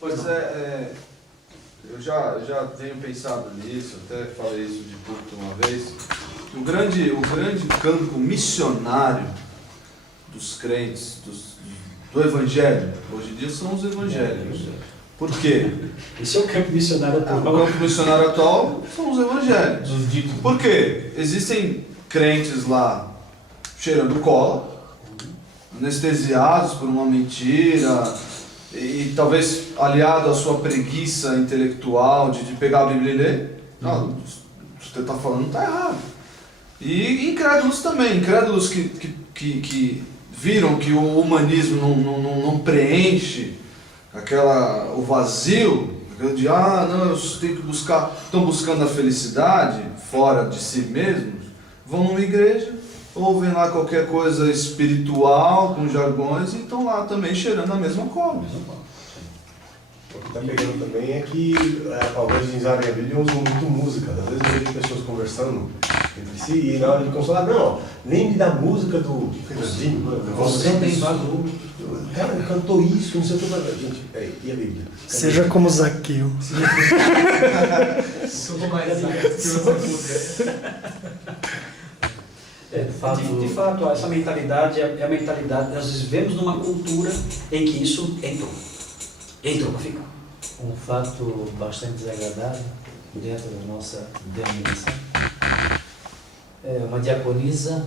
Pois é, eu já tenho pensado nisso, até falei isso de público uma vez. O grande campo missionário dos crentes, do evangelho, hoje em dia são os evangélicos. Por quê? Esse é o campo missionário atual. O campo missionário atual são os evangélicos. Por quê? Existem crentes lá cheirando cola, anestesiados por uma mentira, e talvez aliado à sua preguiça intelectual de pegar a Bíblia e ler. Não, o que você está falando está errado. E incrédulos também, incrédulos que viram que o humanismo não preenche o vazio, de não, eu tenho que buscar, estão buscando a felicidade fora de si mesmos, vão numa igreja, ouvem lá qualquer coisa espiritual, com jargões, e estão lá também cheirando a mesma cola. O que está pegando também é que, ao invés de usarem a Bíblia, usam muito música. Às vezes eu vejo pessoas conversando entre si e na hora de consolar, não, lembre da música do Fernandinho. Você tem valor. Cara, ele cantou isso, não sei o que. Gente, peraí, e a Bíblia? Seja como Zaqueu. De fato, essa mentalidade é a mentalidade, nós vivemos numa cultura em que isso entrou para ficar. Um fato bastante desagradável dentro da nossa denominação é uma diaconisa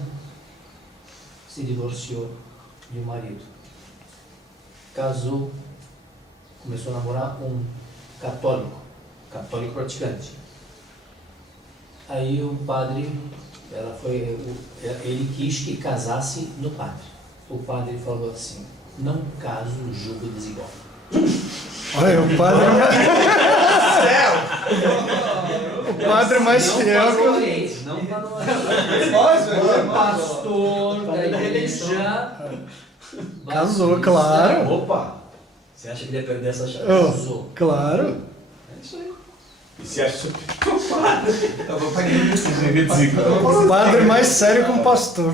se divorciou de um marido, casou, começou a namorar um católico praticante. Aí o padre, ele quis que casasse no padre. O padre falou assim: não caso julgo desigual. Olha, o padre mais fiel que eu. Não para pastor da igreja. Casou, claro. Opa! Você acha que ele ia perder essa chance? Oh, claro. É isso aí. E se acha O padre mais sério que um pastor.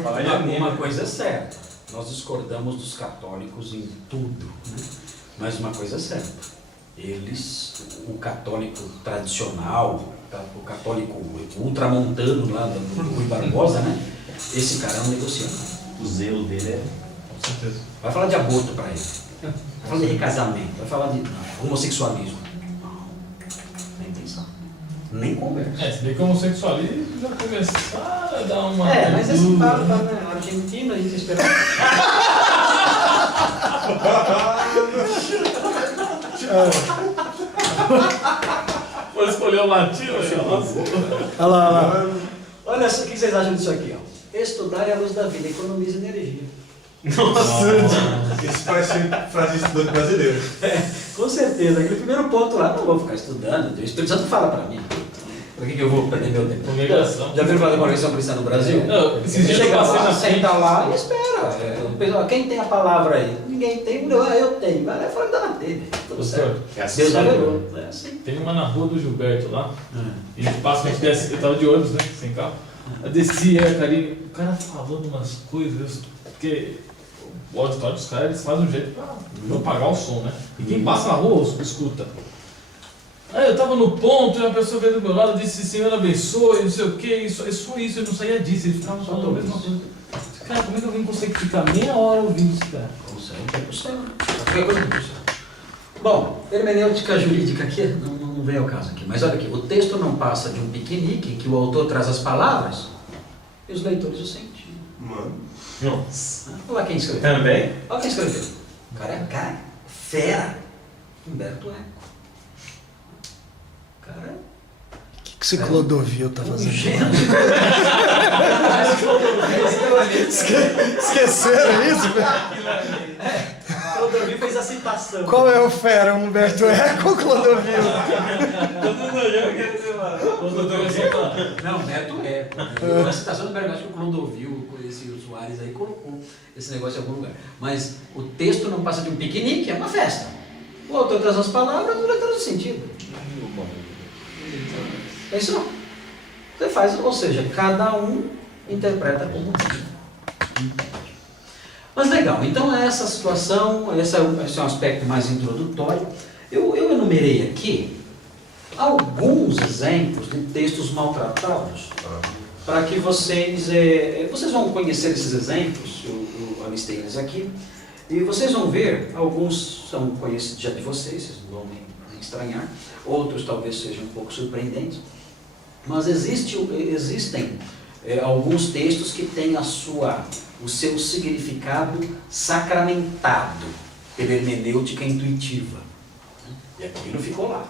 Uma coisa é certa, nós discordamos dos católicos em tudo, né? Mas uma coisa é certa, o católico tradicional, o católico ultramontano lá do Rui Barbosa, né? Esse cara é um negociante. O zelo dele é... Com certeza. Vai falar de aborto para ele, vai falar de recasamento, vai falar de homossexualismo. Não, nem pensar, nem conversa. Se bem que o homossexualismo já começar a dar uma... Mas esse cara tá na Argentina, a gente esperava. Vou escolher o latino, Olha lá. Olha só, o que vocês acham disso aqui? Ó? Estudar é a luz da vida, economiza energia. Isso parece frase de estudante brasileiro. Com certeza, aquele primeiro ponto lá, não vou ficar estudando, o Espírito Santo fala para mim. Por que eu vou perder meu tempo? Congregação. Já viram falar da congregação cristã no Brasil? Não, esses dias eu chega passei lá, na senta frente. lá e espera. O pessoal, quem tem a palavra aí? Ninguém tem, eu tenho. Vai lá fora da dele. Tudo certo. Deus abençoe. É assim. Tem uma na rua do Gilberto lá, e a gente passa, a gente desce, eu tava de ônibus, né, sem carro. Eu desci, Karine, o cara falando umas coisas, porque o auditório dos caras, eles fazem um jeito pra não apagar o som, né? E quem passa na rua, escuta. Aí eu tava no ponto, e uma pessoa veio do meu lado, disse, Senhor abençoe, não sei o que, é só isso, eu não saía disso, ele ficava falando a mesma coisa. Cara, como é que alguém consegue ficar meia hora ouvindo isso, cara? Consegue. Qualquer coisa que possível. Bom, hermenêutica jurídica aqui não vem ao caso aqui, mas olha aqui, o texto não passa de um piquenique que o autor traz as palavras e os leitores o sentiam. Mano. Nossa. Olha lá quem escreveu. Também? Olha quem escreveu. O cara, fera. Humberto Eco. Cara, O que esse Clodovil tá fazendo? gênio. Esqueceram isso, velho? Clodovil fez a citação. Qual é o fera? Humberto Eco ou Clodovil? Não, Humberto Eco. A citação do Humberto, acho que o Clodovil, esse Soares aí, colocou esse negócio em algum lugar. Mas o texto não passa de um piquenique, é uma festa. O autor traz as palavras, o leitor traz o sentido. É isso não. Você faz, ou seja, cada um interpreta como quer. Mas legal, então essa situação, esse é um aspecto mais introdutório. Eu enumerei aqui alguns exemplos de textos maltratados, para que vocês vão conhecer esses exemplos, eu listei eles aqui, e vocês vão ver, alguns são conhecidos já de vocês não vão nem estranhar, outros talvez sejam um pouco surpreendentes, mas existem alguns textos que têm o seu significado sacramentado pela hermenêutica intuitiva, e aquilo ficou lá.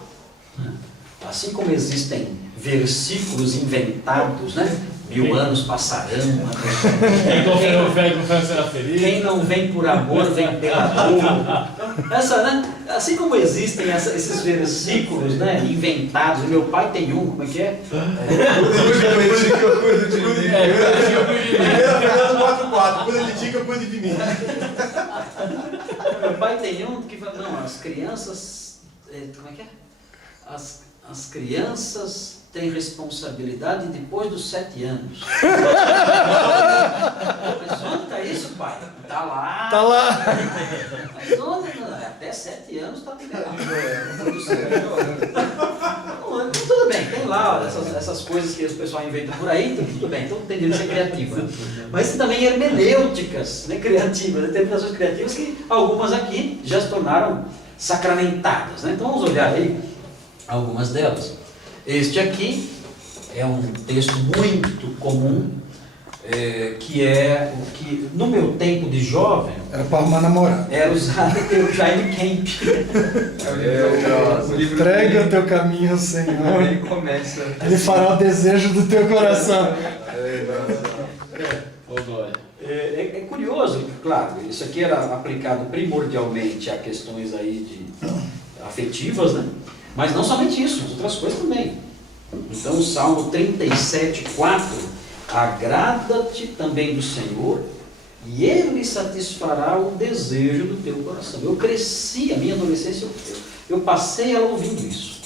Assim como existem versículos inventados, né? 1000 anos passarão. Quem confia no fé, confia será feliz. Quem não vem por amor, vem pela dor. Né? Assim como existem esses versículos, né, inventados, meu pai tem um, como é que é? Cuida de que eu cuido de mim. Primeira Fernando 4:4, cuida de ti que eu cuido de mim. Meu pai tem um que fala, não, as crianças, como é que é? As crianças têm responsabilidade depois dos 7 anos. Mas onde está isso, pai? Está lá. Tá lá. Mas onde? Até 7 anos está liberado. Tudo bem, tem lá essas coisas que o pessoal inventa por aí, então tudo bem, então tem direito de ser criativo. Né? Mas também hermenêuticas, né, criativas, interpretações criativas que algumas aqui já se tornaram sacramentadas. Né? Então vamos olhar aí algumas delas. Este aqui é um texto muito comum, que é o que no meu tempo de jovem Era pra arrumar namorado. era usado pelo Jaime Kemp. O livro Entrega o teu caminho, Senhor. ele começa. Ele fará o desejo do teu coração. Ô, glória. É curioso, claro, isso aqui era aplicado primordialmente a questões aí afetivas, né? Mas não somente isso, outras coisas também. Então o Salmo 37:4, agrada-te também do Senhor, e Ele satisfará o desejo do teu coração. Eu cresci, a minha adolescência, eu passei ela ouvindo isso.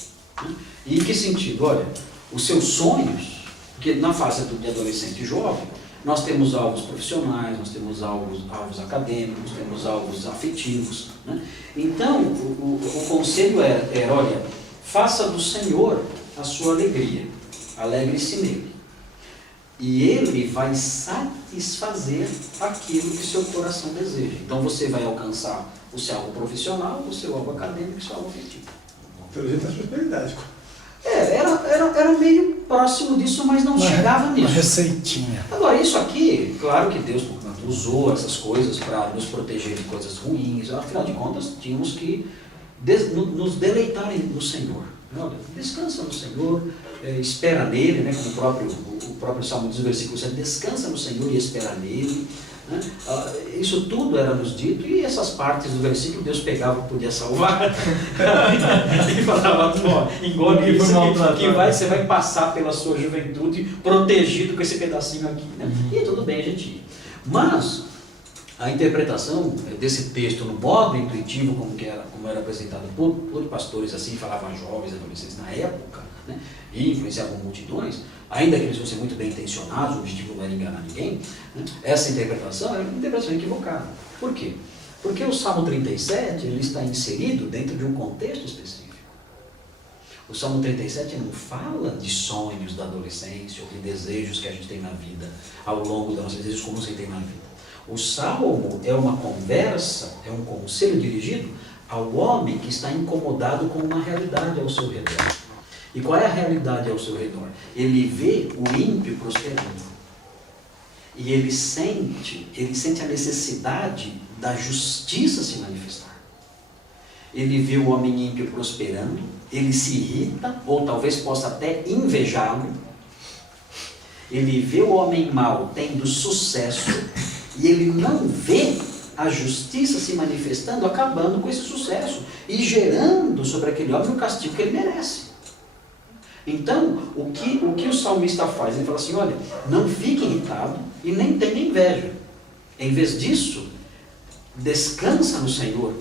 E em que sentido? Olha, os seus sonhos, porque na fase de adolescente e jovem, nós temos alvos profissionais, nós temos alvos acadêmicos, temos alvos afetivos. Né? Então, o conselho era, olha, faça do Senhor a sua alegria, alegre-se nele. E Ele vai satisfazer aquilo que seu coração deseja. Então você vai alcançar o seu alvo profissional, o seu alvo acadêmico e o seu alvo afetivo. Pelo jeito é prosperidade. Era meio próximo disso, mas não chegava Uma nisso. receitinha. Agora, isso aqui, claro que Deus usou essas coisas para nos proteger de coisas ruins, afinal de contas, tínhamos que nos deleitar no Senhor. Olha, descansa no Senhor, espera nele, né, como o próprio Salmo diz no versículo 7, descansa no Senhor e espera nele. Né? Isso tudo era nos dito, e essas partes do versículo Deus pegava e podia salvar e falava, engole isso você vai passar pela sua juventude protegido com esse pedacinho aqui. Né? E tudo bem, a gente ia. Mas a interpretação desse texto no modo intuitivo, como era apresentado por pastores assim, falavam a jovens, adolescentes na época, né, e influenciavam multidões, ainda que eles fossem muito bem intencionados, o objetivo não era enganar ninguém, né, essa interpretação era uma interpretação equivocada. Por quê? Porque o Salmo 37 ele está inserido dentro de um contexto específico. O Salmo 37 não fala de sonhos da adolescência ou de desejos que a gente tem na vida, ao longo da nossa desejos comuns que a gente tem na vida. O Salmo é uma conversa, é um conselho dirigido ao homem que está incomodado com uma realidade ao seu redor. E qual é a realidade ao seu redor? Ele vê o ímpio prosperando. E ele sente a necessidade da justiça se manifestar. Ele vê o homem ímpio prosperando, ele se irrita, ou talvez possa até invejá-lo. Ele vê o homem mau tendo sucesso, e ele não vê a justiça se manifestando, acabando com esse sucesso e gerando sobre aquele homem o castigo que ele merece. Então, o que o salmista faz? Ele fala assim, olha, não fique irritado e nem tenha inveja. Em vez disso, descansa no Senhor.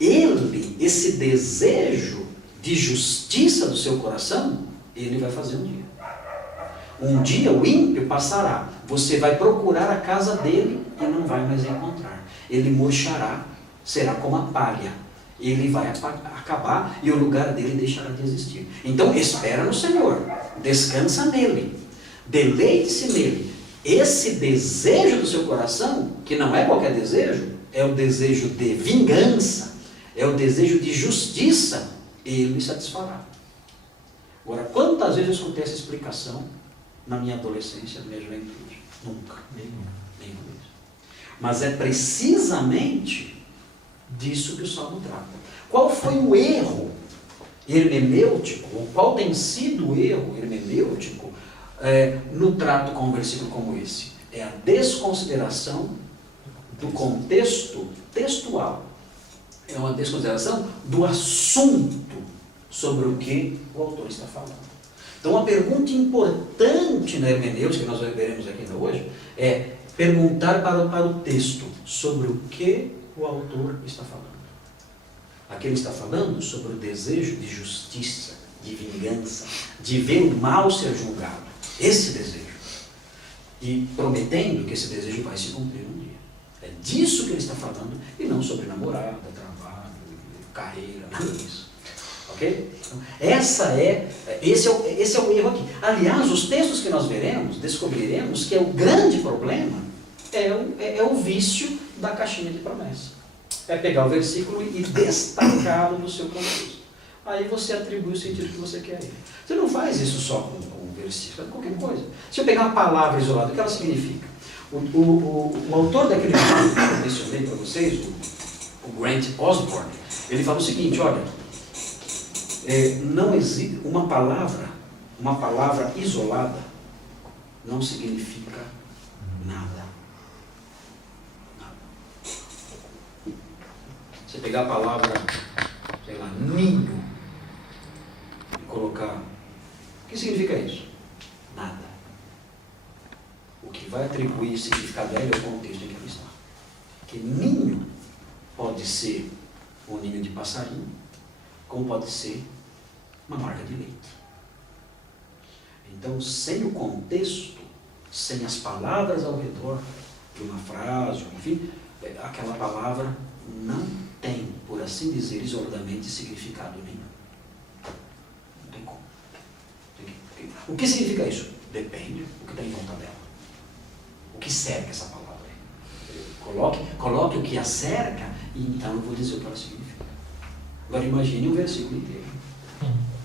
Esse desejo de justiça do seu coração, ele vai fazer um dia. Um dia o ímpio passará, você vai procurar a casa dele e não vai mais encontrar. ele murchará, será como a palha. Ele vai acabar e o lugar dele deixará de existir. Então espera no Senhor, descansa nele, deleite-se nele. Esse desejo do seu coração, que não é qualquer desejo, é o desejo de vingança, é o desejo de justiça, ele satisfará. Agora, quantas vezes eu escutei essa explicação na minha adolescência, na minha juventude? Nunca. Nenhuma vez. Mas é precisamente disso que o Salmo trata. Qual foi o erro hermenêutico, ou qual tem sido o erro hermenêutico no trato com um versículo como esse? É a desconsideração do contexto textual. É uma desconsideração do assunto sobre o que o autor está falando. Então, uma pergunta importante na hermenêutica, que nós veremos aqui hoje, é perguntar para o texto sobre o que o autor está falando. Aqui ele está falando sobre o desejo de justiça, de vingança, de ver o mal ser julgado. Esse desejo. E prometendo que esse desejo vai se cumprir um dia. É disso que ele está falando, e não sobre namorada, trabalho, carreira, nada disso. Ok? Então, esse é o erro aqui. Aliás, os textos que nós veremos, descobriremos que o grande problema é o vício da caixinha de promessa. É pegar o versículo e destacá-lo do seu contexto. Aí você atribui o sentido que você quer a ele. Você não faz isso só com o versículo, qualquer coisa. Se eu pegar uma palavra isolada, o que ela significa? O autor daquele livro que eu mencionei para vocês, o Grant Osborne, ele fala o seguinte, olha, não existe uma palavra isolada não significa nada. Você pegar a palavra, sei lá, ninho, e colocar, o que significa isso? Nada. O que vai atribuir significado a ele é o contexto em que ela está. Porque ninho pode ser um ninho de passarinho, como pode ser uma marca de leite. Então, sem o contexto, sem as palavras ao redor de uma frase, enfim, aquela palavra não tem, por assim dizer, isoladamente significado nenhum. Não tem como. O que significa isso? Depende do que está em volta dela. O que cerca essa palavra? Coloque o que a cerca e então eu vou dizer o que ela significa. Agora imagine um versículo inteiro.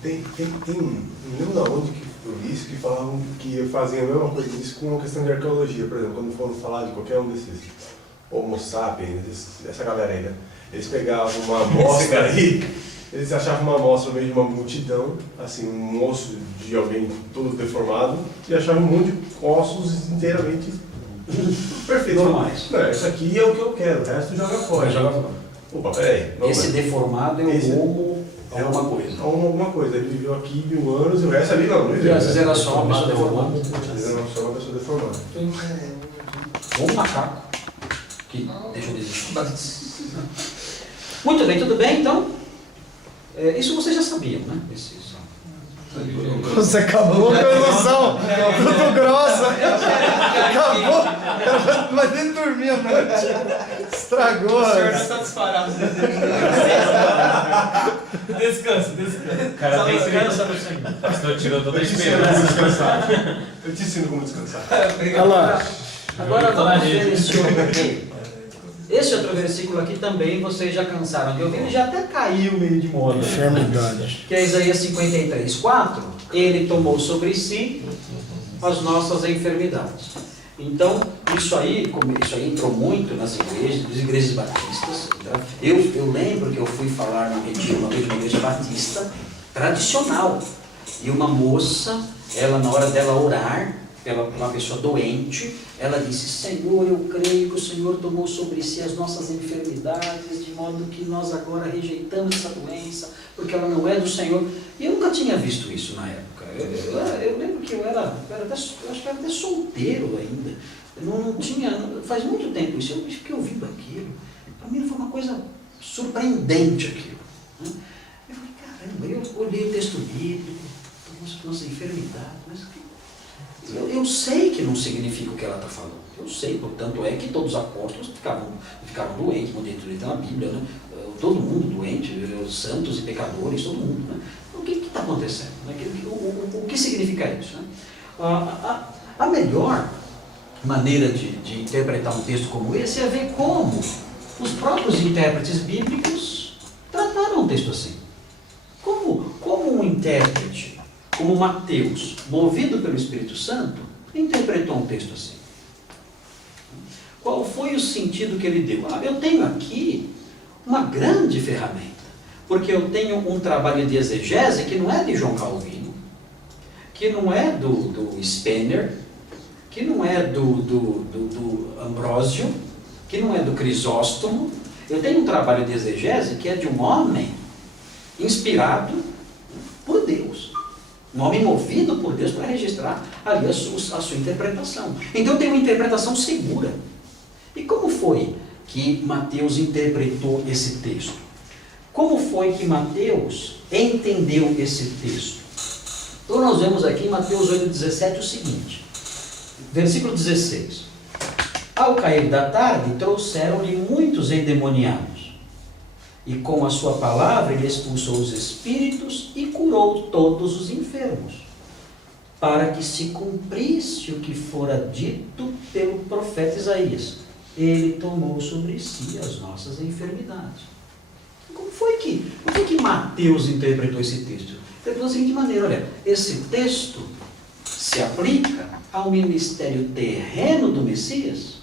Não lembro de onde que eu vi isso, que falavam que faziam a mesma coisa disso com uma questão de arqueologia, por exemplo, quando foram falar de qualquer um desses Homo sapiens, essa galera aí, né? Eles pegavam uma amostra aí, eles achavam uma amostra no meio de uma multidão, assim, um osso de alguém todo deformado, e achavam um monte de ossos inteiramente perfeitos. Normais. Não, isso aqui é o que eu quero, o resto joga fora. Opa, peraí. Esse deformado é o homo alguma coisa. Alguma coisa. Ele viveu aqui 1000 anos e o resto ali não viveu. E às vezes era só uma pessoa deformada. Às vezes era só uma pessoa deformada. Ou um macaco que deixou de existir. Muito bem, tudo bem, então? Isso vocês já sabiam, né? Você acabou com a ilusão. Tudo grossa. Acabou. Ela vai nem dormir à noite. Estragou. O senhor está disparado. Descansa. O cara tem Descansa no Senhor. Pastor tirou toda a esperança. Eu te ensino como descansar. Olha lá. Agora vamos ver esse outro aqui. Esse outro versículo aqui também vocês já cansaram de ouvir, ele já até caiu meio de moda. Enfermidade. Que é Isaías 53:4, ele tomou sobre si as nossas enfermidades. Então, isso aí entrou muito nas igrejas batistas. Tá? Eu lembro que eu fui falar no retiro uma vez numa igreja batista tradicional. E uma moça, ela na hora dela orar, pela uma pessoa doente, ela disse, Senhor, eu creio que o Senhor tomou sobre si as nossas enfermidades, de modo que nós agora rejeitamos essa doença, porque ela não é do Senhor. E eu nunca tinha visto isso na época. Eu lembro que eu acho que era até solteiro ainda. Eu não tinha, faz muito tempo isso, eu fiquei ouvindo aquilo. Para mim foi uma coisa surpreendente aquilo. Né? Eu falei, caramba, eu olhei o texto bíblico, nossa enfermidade, mas eu sei que não significa o que ela está falando. Eu sei, portanto, é que todos os apóstolos ficaram doentes, como dentro na Bíblia, né? Todo mundo doente, os santos e pecadores, todo mundo. Né? O que está acontecendo? O que significa isso? Né? A melhor maneira de interpretar um texto como esse é ver como os próprios intérpretes bíblicos trataram um texto assim. Como um intérprete, como Mateus, movido pelo Espírito Santo, interpretou um texto assim? Qual foi o sentido que ele deu? Eu tenho aqui uma grande ferramenta, porque eu tenho um trabalho de exegese que não é de João Calvino, que não é do Spener, que não é do Ambrósio, que não é do Crisóstomo. Eu tenho um trabalho de exegese que é de um homem inspirado por Deus, um homem movido por Deus para registrar ali a sua interpretação. Então eu tenho uma interpretação segura. E como foi que Mateus interpretou esse texto? Como foi que Mateus entendeu esse texto? Então nós vemos aqui em Mateus 8,17 o seguinte, versículo 16. Ao cair da tarde, trouxeram-lhe muitos endemoniados, e com a sua palavra ele expulsou os espíritos e curou todos os enfermos, para que se cumprisse o que fora dito pelo profeta Isaías. Ele tomou sobre si as nossas enfermidades. Como foi que Mateus interpretou esse texto? Interpretou da seguinte maneira, olha, esse texto se aplica ao ministério terreno do Messias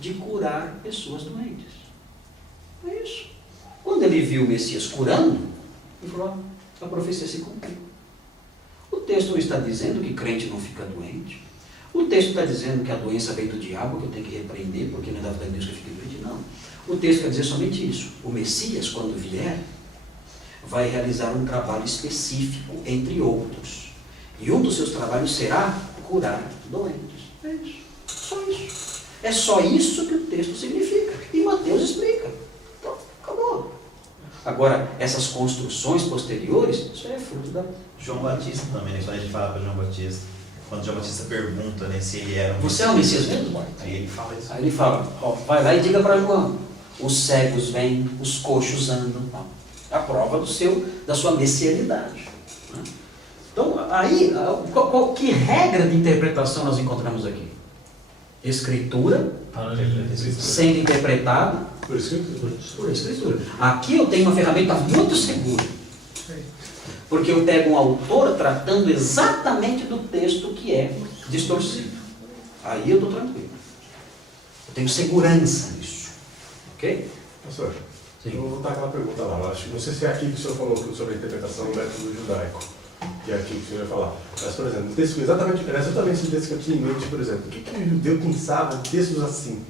de curar pessoas doentes. É isso. Quando ele viu o Messias curando, ele falou, a profecia se cumpriu. O texto não está dizendo que crente não fica doente. O texto está dizendo que a doença veio do diabo, que eu tenho que repreender, porque não é da vontade de Deus que eu fique doente. Não. O texto quer dizer somente isso. O Messias, quando vier, vai realizar um trabalho específico, entre outros. E um dos seus trabalhos será curar doentes. É isso. Só isso. É só isso que o texto significa. E Mateus explica. Então, acabou. Agora, essas construções posteriores, isso é fruto da... João Batista também, né? Quando a gente fala para João Batista, quando João Batista pergunta, né, se ele era um Você é o Messias mesmo? Aí ele fala isso. Aí ele fala, ó, vai lá e diga para João, os cegos vêm, os coxos andam. A prova da sua messianidade. Né? Então, aí, que regra de interpretação nós encontramos aqui? Escritura sendo interpretada Por Escritura. por Escritura. Aqui eu tenho uma ferramenta muito segura. Porque eu pego um autor tratando exatamente do texto que é distorcido. Aí eu estou tranquilo. Eu tenho segurança nisso. Ok? Pastor, Sim. eu vou voltar àquela pergunta lá. Eu acho, não sei se é aqui que o senhor falou sobre a interpretação do método judaico, que é aqui que o senhor ia falar. Mas, por exemplo, o texto era exatamente esse texto que eu tinha em mente, por exemplo. O que o judeu pensava de textos assim?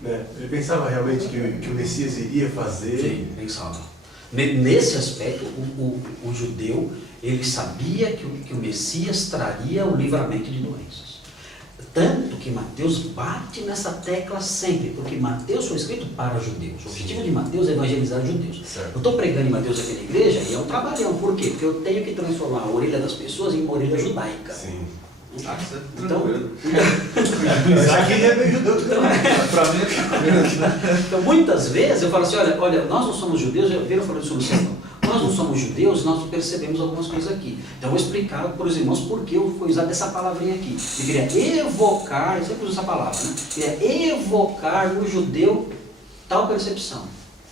Né? Ele pensava realmente que o Messias iria fazer? Sim, pensava. Nesse aspecto, o judeu, ele sabia que o Messias traria o livramento de doenças. Tanto que Mateus bate nessa tecla sempre, porque Mateus foi escrito para judeus. O objetivo de Mateus é evangelizar judeus. Certo. Eu estou pregando em Mateus aqui na igreja e é um trabalhão. Por quê? Porque eu tenho que transformar a orelha das pessoas em uma orelha judaica. Sim. Ah, você é Então, tranquilo. Mas aqui é meio judeu. Pra mim é tranquilo. Então, muitas vezes eu falo assim, olha, nós não somos judeus, eu viro falando isso no sermão. Nós não somos judeus, nós percebemos algumas coisas aqui. Então eu vou explicar para os irmãos por que eu fui usar essa palavrinha aqui. Eu queria evocar, eu sempre uso essa palavra, né? Eu queria evocar no judeu tal percepção.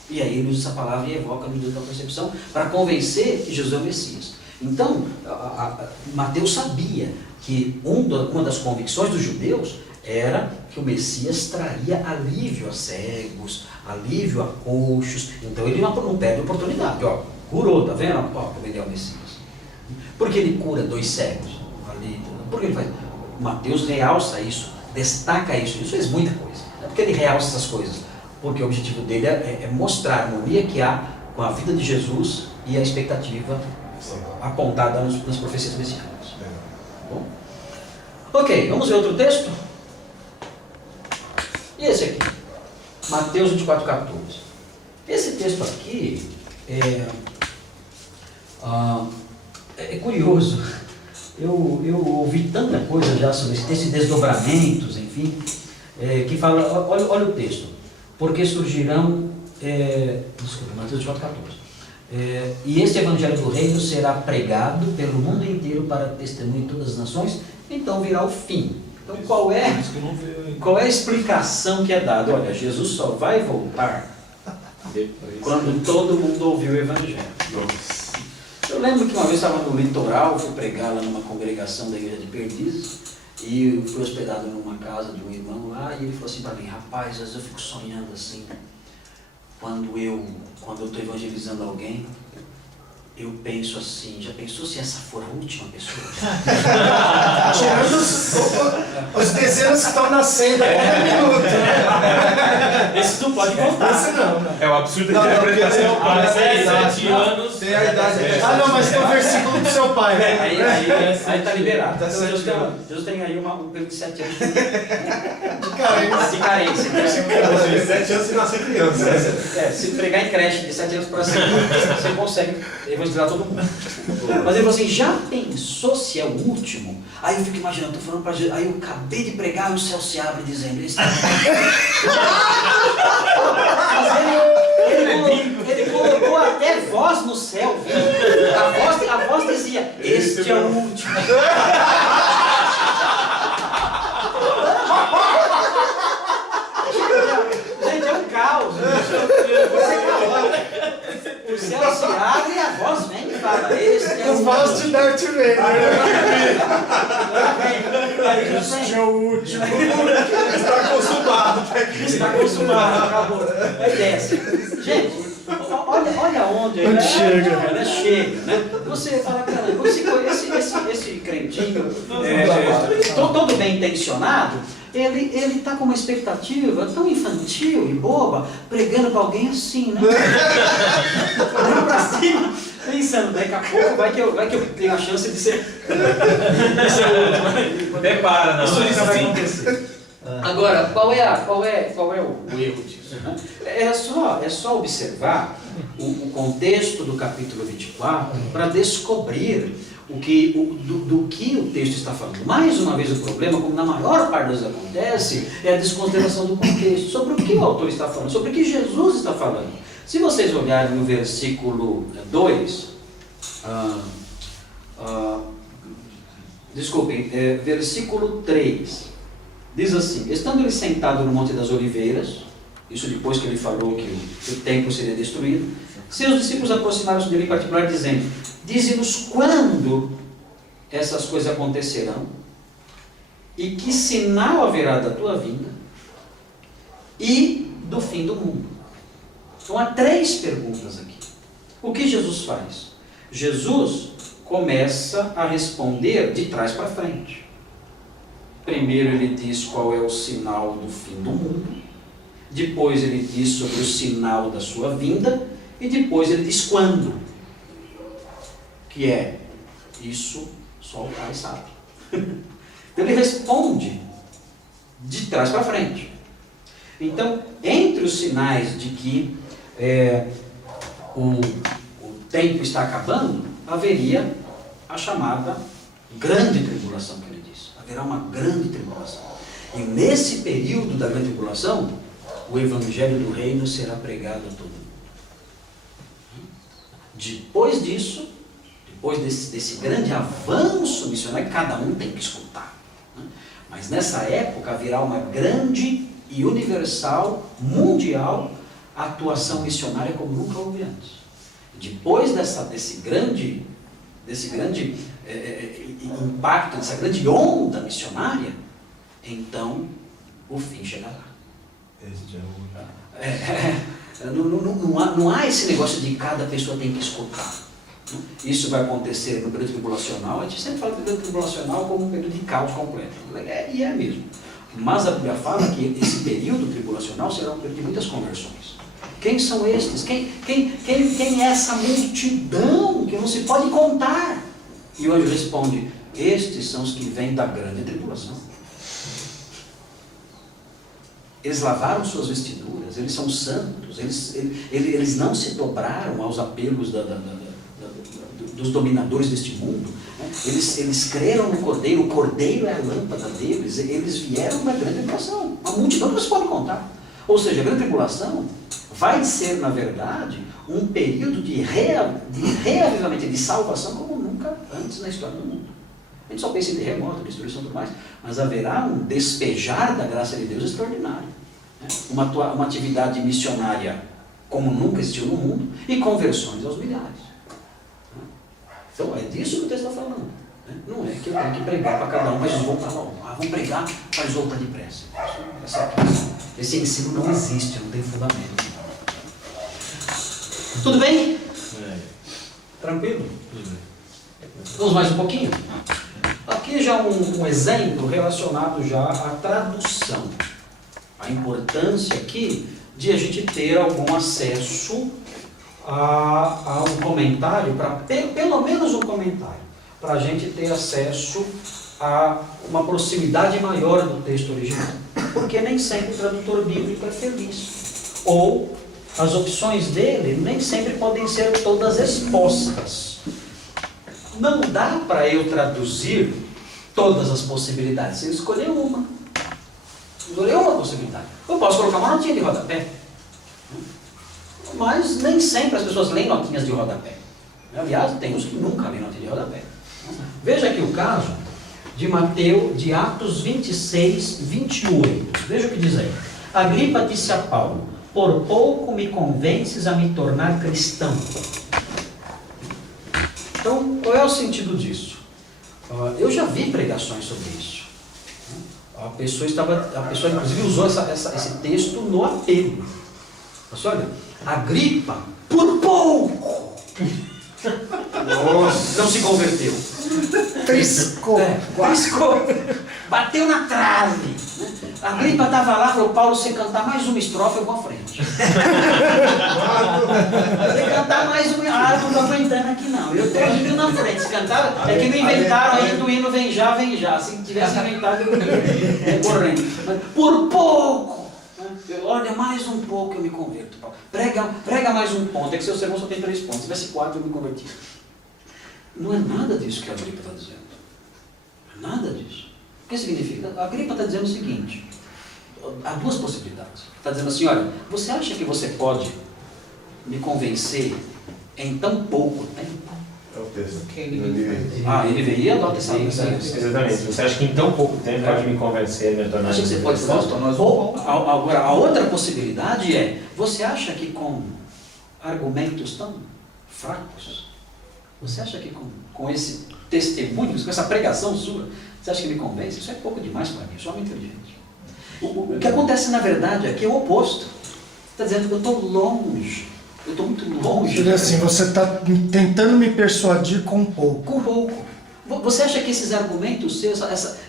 E aí ele usa essa palavra e evoca no judeu tal percepção para convencer que Jesus é o Messias. Então, Mateus sabia que uma das convicções dos judeus era que o Messias traria alívio a cegos, alívio a coxos. Então ele não perde a oportunidade. Ó, curou, tá vendo? Ó, como ele é o Messias. Por que ele cura 2 cegos? Por que ele faz? Mateus realça isso, destaca isso. Isso fez muita coisa. Não é porque ele realça essas coisas, porque o objetivo dele é mostrar a harmonia que há com a vida de Jesus e a expectativa apontada nas profecias messiânicas. Bom? Ok, vamos ver outro texto? E esse aqui? Mateus 24,14. Esse texto aqui é curioso. Eu ouvi tanta coisa já sobre esse texto, desdobramentos, enfim. que fala, olha o texto, porque surgirão, desculpa, Mateus 4,14. E este evangelho do reino será pregado pelo mundo inteiro para testemunho de todas as nações, então virá o fim. Então qual é a explicação que é dada? Olha, Jesus só vai voltar quando todo mundo ouviu o evangelho. Eu lembro que uma vez estava no litoral, fui pregar lá numa congregação da igreja de Perdizes, e eu fui hospedado numa casa de um irmão lá, e ele falou assim para mim, rapaz, às vezes eu fico sonhando assim, quando eu estou evangelizando alguém, eu penso assim, já pensou se essa for a última pessoa? Tirando os dezenas que estão nascendo a cada minuto. Esse não pode contar. Esse não. É um absurdo Não, de não, porque interpretação. tem- Há tem a 7 idade, anos. Tem a idade. Ah, não, mas tem o versículo do seu pai. Aí está liberado. Tá Então, certo. Deus tem aí um período de 7 anos Carência. de carência. 7 anos e nascer criança. Se pregar em creche de 7 anos para cima, você consegue evangelizar todo mundo. Mas ele falou assim, já pensou se é o último? Aí eu fico imaginando, estou falando para Jesus, aí eu acabei de pregar e o céu se abre dizendo, ele está... Mas ele colocou até voz no céu, viu? A voz dizia, este é o último. Gente, é um caos. O céu se abre e a voz vem e fala, este é o Os voz último. de Darth Vader. Este é o último. Está consumado. Está consumado, acabou. Aí desce. Gente, olha onde Onde chega. ela chega, né? Você fala, caramba, esse crentinho, todo bem intencionado, ele está com uma expectativa tão infantil e boba, pregando para alguém assim, né? Olhando para cima, pensando, daqui a pouco vai que eu tenho a chance de ser o último. Depara, não. Isso vai acontecer. Agora, qual é o erro disso? Né? É só observar o contexto do capítulo 24 para descobrir do que o texto está falando. Mais uma vez o problema, como na maior parte das vezes acontece, é a desconsideração do contexto. Sobre o que o autor está falando, sobre o que Jesus está falando. Se vocês olharem no versículo 2, versículo 3, diz assim, estando ele sentado no Monte das Oliveiras, isso depois que ele falou que o templo seria destruído, seus discípulos aproximaram-se dele em particular dizendo, dize-nos quando essas coisas acontecerão e que sinal haverá da tua vinda e do fim do mundo. Então há 3 perguntas aqui. O que Jesus faz? Jesus começa a responder de trás para frente. Primeiro ele diz qual é o sinal do fim do mundo, depois ele diz sobre o sinal da sua vinda, e depois ele diz quando, que é, isso só o Pai sabe. Então ele responde de trás para frente. Então, entre os sinais de que o tempo está acabando, haveria a chamada grande tribulação, que ele diz. Haverá uma grande tribulação. E nesse período da grande tribulação, o evangelho do reino será pregado a todo mundo. Depois disso, depois desse grande avanço missionário, que cada um tem que escutar. Né? Mas nessa época virá uma grande e universal, mundial, atuação missionária como nunca houve antes. Depois desse grande impacto, dessa grande onda missionária, então o fim chegará. Este é o Não há esse negócio de cada pessoa tem que escutar. Isso vai acontecer no período tribulacional. A gente sempre fala do período tribulacional como um período de caos completo. E é mesmo. Mas a Bíblia fala que esse período tribulacional será um período de muitas conversões. Quem são estes? Quem é essa multidão que não se pode contar? E o anjo responde, estes são os que vêm da grande tribulação. Eles lavaram suas vestiduras, eles são santos, eles não se dobraram aos apelos dos dominadores deste mundo, né? Eles creram no Cordeiro, o Cordeiro é a lâmpada deles, eles vieram da grande tribulação, uma multidão que não se pode contar. Ou seja, a grande tribulação vai ser, na verdade, um período de reavivamento, de salvação como nunca antes na história do mundo. A gente só pensa em terremoto, destruição e tudo mais, mas haverá um despejar da graça de Deus extraordinário. Né? Uma atividade missionária como nunca existiu no mundo e conversões aos milhares. Então é disso que o texto está falando. Né? Não é que eu tenho que pregar para cada um, mas voltar lá. Vamos pregar, faz voltar depressa. Esse ensino não existe, não tem fundamento. Tudo bem? Tranquilo? Vamos mais um pouquinho? Aqui já um exemplo relacionado já à tradução. A importância aqui de a gente ter algum acesso a um comentário, pelo menos um comentário, para a gente ter acesso a uma proximidade maior do texto original. Porque nem sempre o tradutor bíblico é feliz. Ou as opções dele nem sempre podem ser todas expostas. Não dá para eu traduzir todas as possibilidades. Você escolheu uma. Escolheu uma possibilidade. Eu posso colocar uma notinha de rodapé. Mas nem sempre as pessoas leem notinhas de rodapé. Aliás, tem uns que nunca leem notinha de rodapé. Veja aqui o caso de Atos 26, 28. Veja o que diz aí. Agripa disse a Paulo: por pouco me convences a me tornar cristão. Então, qual é o sentido disso? Eu já vi pregações sobre isso. A pessoa inclusive usou esse texto no apelo. Mas olha, Agripa, por pouco, não se converteu. Triscou. Triscou. Bateu na trave. Agripa estava lá e falou: Paulo, você cantar mais uma estrofe, eu vou à frente. Você cantar mais uma. Ah, eu não estou aguentando aqui não. Eu estou indo na frente. Se cantar, é que não inventaram ainda o hino Vem Já, Vem Já. Se tivesse inventado, eu ia correndo. Mas, por pouco. Olha, mais um pouco eu me converto, Paulo. Prega mais um ponto. É que seu sermão só tem 3 pontos. Se tivesse 4, eu me converti. Não é nada disso que a Agripa está dizendo. Não é nada disso. O que significa? A Agripa está dizendo o seguinte: há 2 possibilidades. Está dizendo assim: olha, você acha que você pode me convencer em tão pouco tempo? É o texto. NVI adota essa aí. Exatamente. Você acha que em tão pouco tempo pode me convencer, me tornar Acha que você pode Agora, a outra possibilidade é: você acha que com argumentos tão fracos, você acha que com esse testemunho, com essa pregação sua, você acha que me convence? Isso é pouco demais para mim, eu sou muito inteligente. O que acontece na verdade aqui é o oposto. Está dizendo que eu estou longe, eu estou muito longe. Seria assim, você está tentando me persuadir com pouco. Com pouco. Você acha que esses argumentos seus,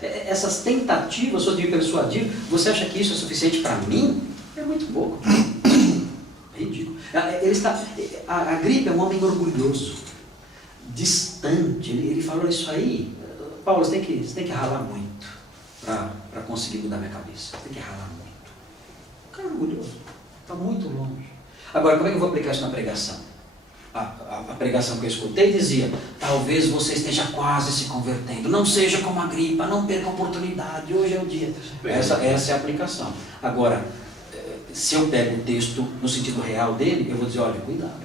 essas tentativas de me persuadir, você acha que isso é suficiente para mim? É muito pouco. É ridículo. A Agripa é um homem orgulhoso, distante. Ele falou isso aí: Paulo, você tem que ralar muito para conseguir mudar minha cabeça. Você tem que ralar muito. O cara é orgulhoso. Está muito longe. Agora, como é que eu vou aplicar isso na pregação? A pregação que eu escutei dizia: talvez você esteja quase se convertendo. Não seja como a Agripa, não perca a oportunidade. Hoje é o dia. Essa é a aplicação. Agora, se eu pego o texto no sentido real dele, eu vou dizer: olha, cuidado.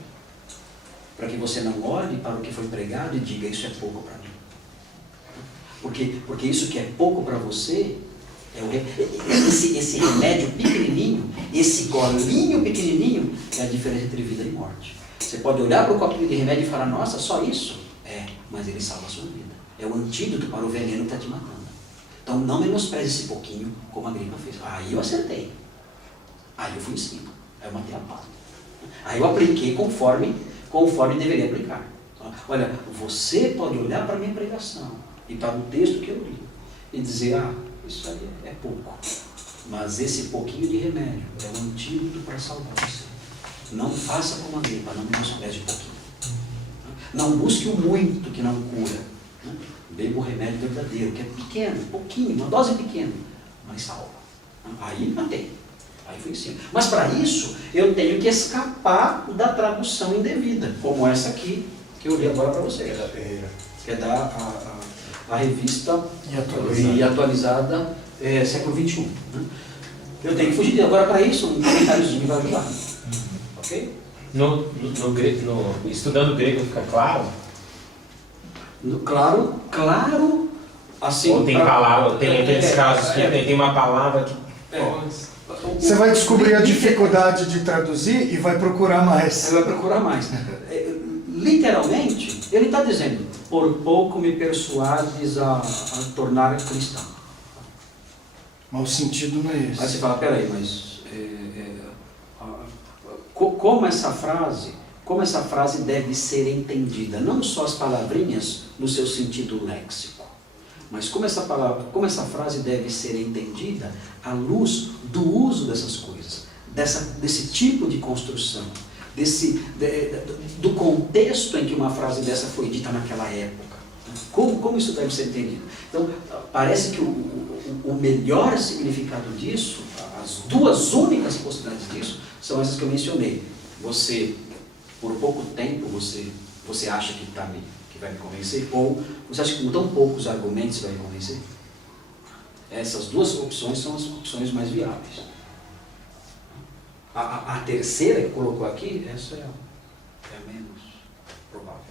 Para que você não olhe para o que foi pregado e diga: isso é pouco para mim. Porque isso que é pouco para você, esse remédio pequenininho, esse golinho pequenininho, é a diferença entre vida e morte. Você pode olhar para o copinho de remédio e falar: nossa, só isso? Mas ele salva a sua vida. É o antídoto para o veneno que está te matando. Então não menospreze esse pouquinho, como a Agripa fez. Aí eu acertei. Aí eu fui em cima. Aí eu matei a pata. Aí eu apliquei conforme deveria aplicar. Olha, você pode olhar para a minha pregação e para o texto que eu li e dizer: isso aí é pouco. Mas esse pouquinho de remédio é o antídoto para salvar você. Não faça como a Agripa, não menospreze pouquinho. Não busque o muito que não cura. Beba o remédio verdadeiro, que é pequeno, pouquinho, uma dose pequena, mas salva. Aí matei. Aí fui em cima. Mas para isso, eu tenho que escapar da tradução indevida, como essa aqui que eu li agora para vocês, que é a revista e atualizada século XXI. Né? Eu tenho que fugir dele. Agora, para isso, um comentáriozinho vai ajudar. Ok? Estudando grego fica claro? Claro, assim... Ou tem palavra, tem aqueles casos que tem uma palavra que... Você vai descobrir a dificuldade de traduzir e vai procurar mais. Você vai procurar mais. Literalmente, ele está dizendo, por pouco me persuades a tornar cristão. Mas o sentido não é esse. Aí você fala, peraí, mas como essa frase deve ser entendida? Não só as palavrinhas no seu sentido léxico, mas como essa frase deve ser entendida à luz do uso dessas coisas, desse tipo de construção, do contexto em que uma frase dessa foi dita naquela época. Como isso deve ser entendido? Então, parece que o melhor significado disso, as duas únicas possibilidades disso, são essas que eu mencionei. Você, por pouco tempo, você acha que vai me convencer, ou você acha que com tão poucos argumentos vai me convencer? Essas duas opções são as opções mais viáveis. A terceira que colocou aqui, essa é a menos provável.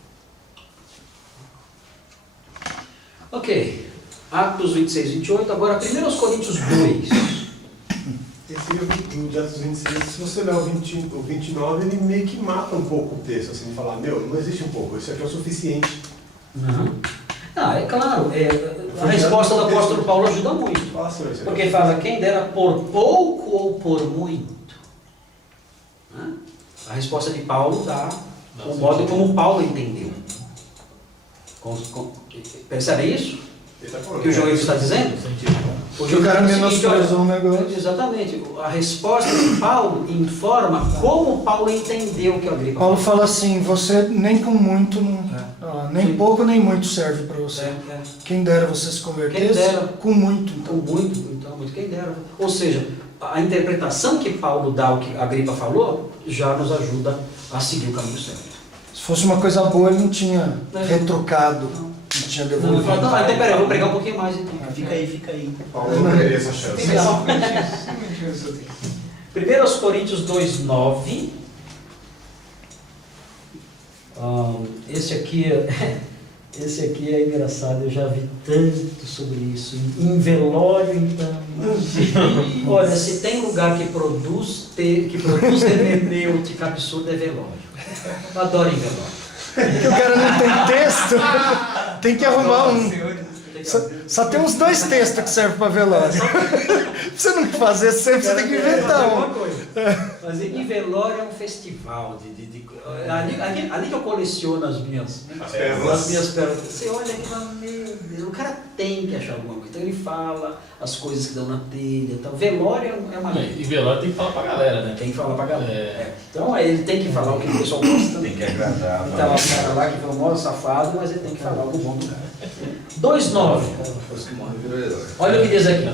Ok, Atos 26, 28, agora 1 Coríntios 2. Esse de Atos 26, se você ler o 29, ele meio que mata um pouco o texto, assim, de falar, não existe um pouco, isso aqui é o suficiente. Não, é claro, a resposta do apóstolo Paulo ajuda muito. Porque fala, quem dera por pouco ou por muito. A resposta de Paulo dá o modo como Paulo entendeu. Percebe isso? O que o João está dizendo? O cara menosprezou um negócio. Exatamente. A resposta de Paulo informa como Paulo entendeu que a Agripa Paulo fala assim, você nem com muito, nem Sim. pouco nem muito serve para você. Quem dera você se convertesse, Quem dera. com muito. Então. Com muito, quem dera. Ou seja, a interpretação que Paulo dá ao que a Agripa falou, já nos ajuda a seguir o caminho certo. Se fosse uma coisa boa, ele não tinha retrucado, não tinha devolvido. Não, então peraí, eu vou pregar um pouquinho mais então. Fica aí. Paulo não queria essa chance. 1 Coríntios 2, 9. Esse aqui é engraçado, eu já vi tanto sobre isso. Em velório, então. Olha, se tem lugar que produz hermenêutica absurda, é velório. Eu adoro em velório. Porque o cara não tem texto, tem que arrumar um. Só tem uns 2 textos que servem para velório. Você não fazer sempre, você tem que inventar um. Mas em velório é um festival. Ali que eu coleciono as minhas pérolas. Você olha e fala, meu Deus, o cara tem que achar alguma coisa. Então ele fala as coisas que dão na telha. Então, velório é uma lei. E velório tem que falar pra galera, né? Tem que falar pra galera. Então ele tem que falar o que o pessoal gosta também. Tem que agradar. Então o cara lá que foi um modo safado, mas ele tem que falar algo bom do cara. 2,9. Olha o que diz aqui.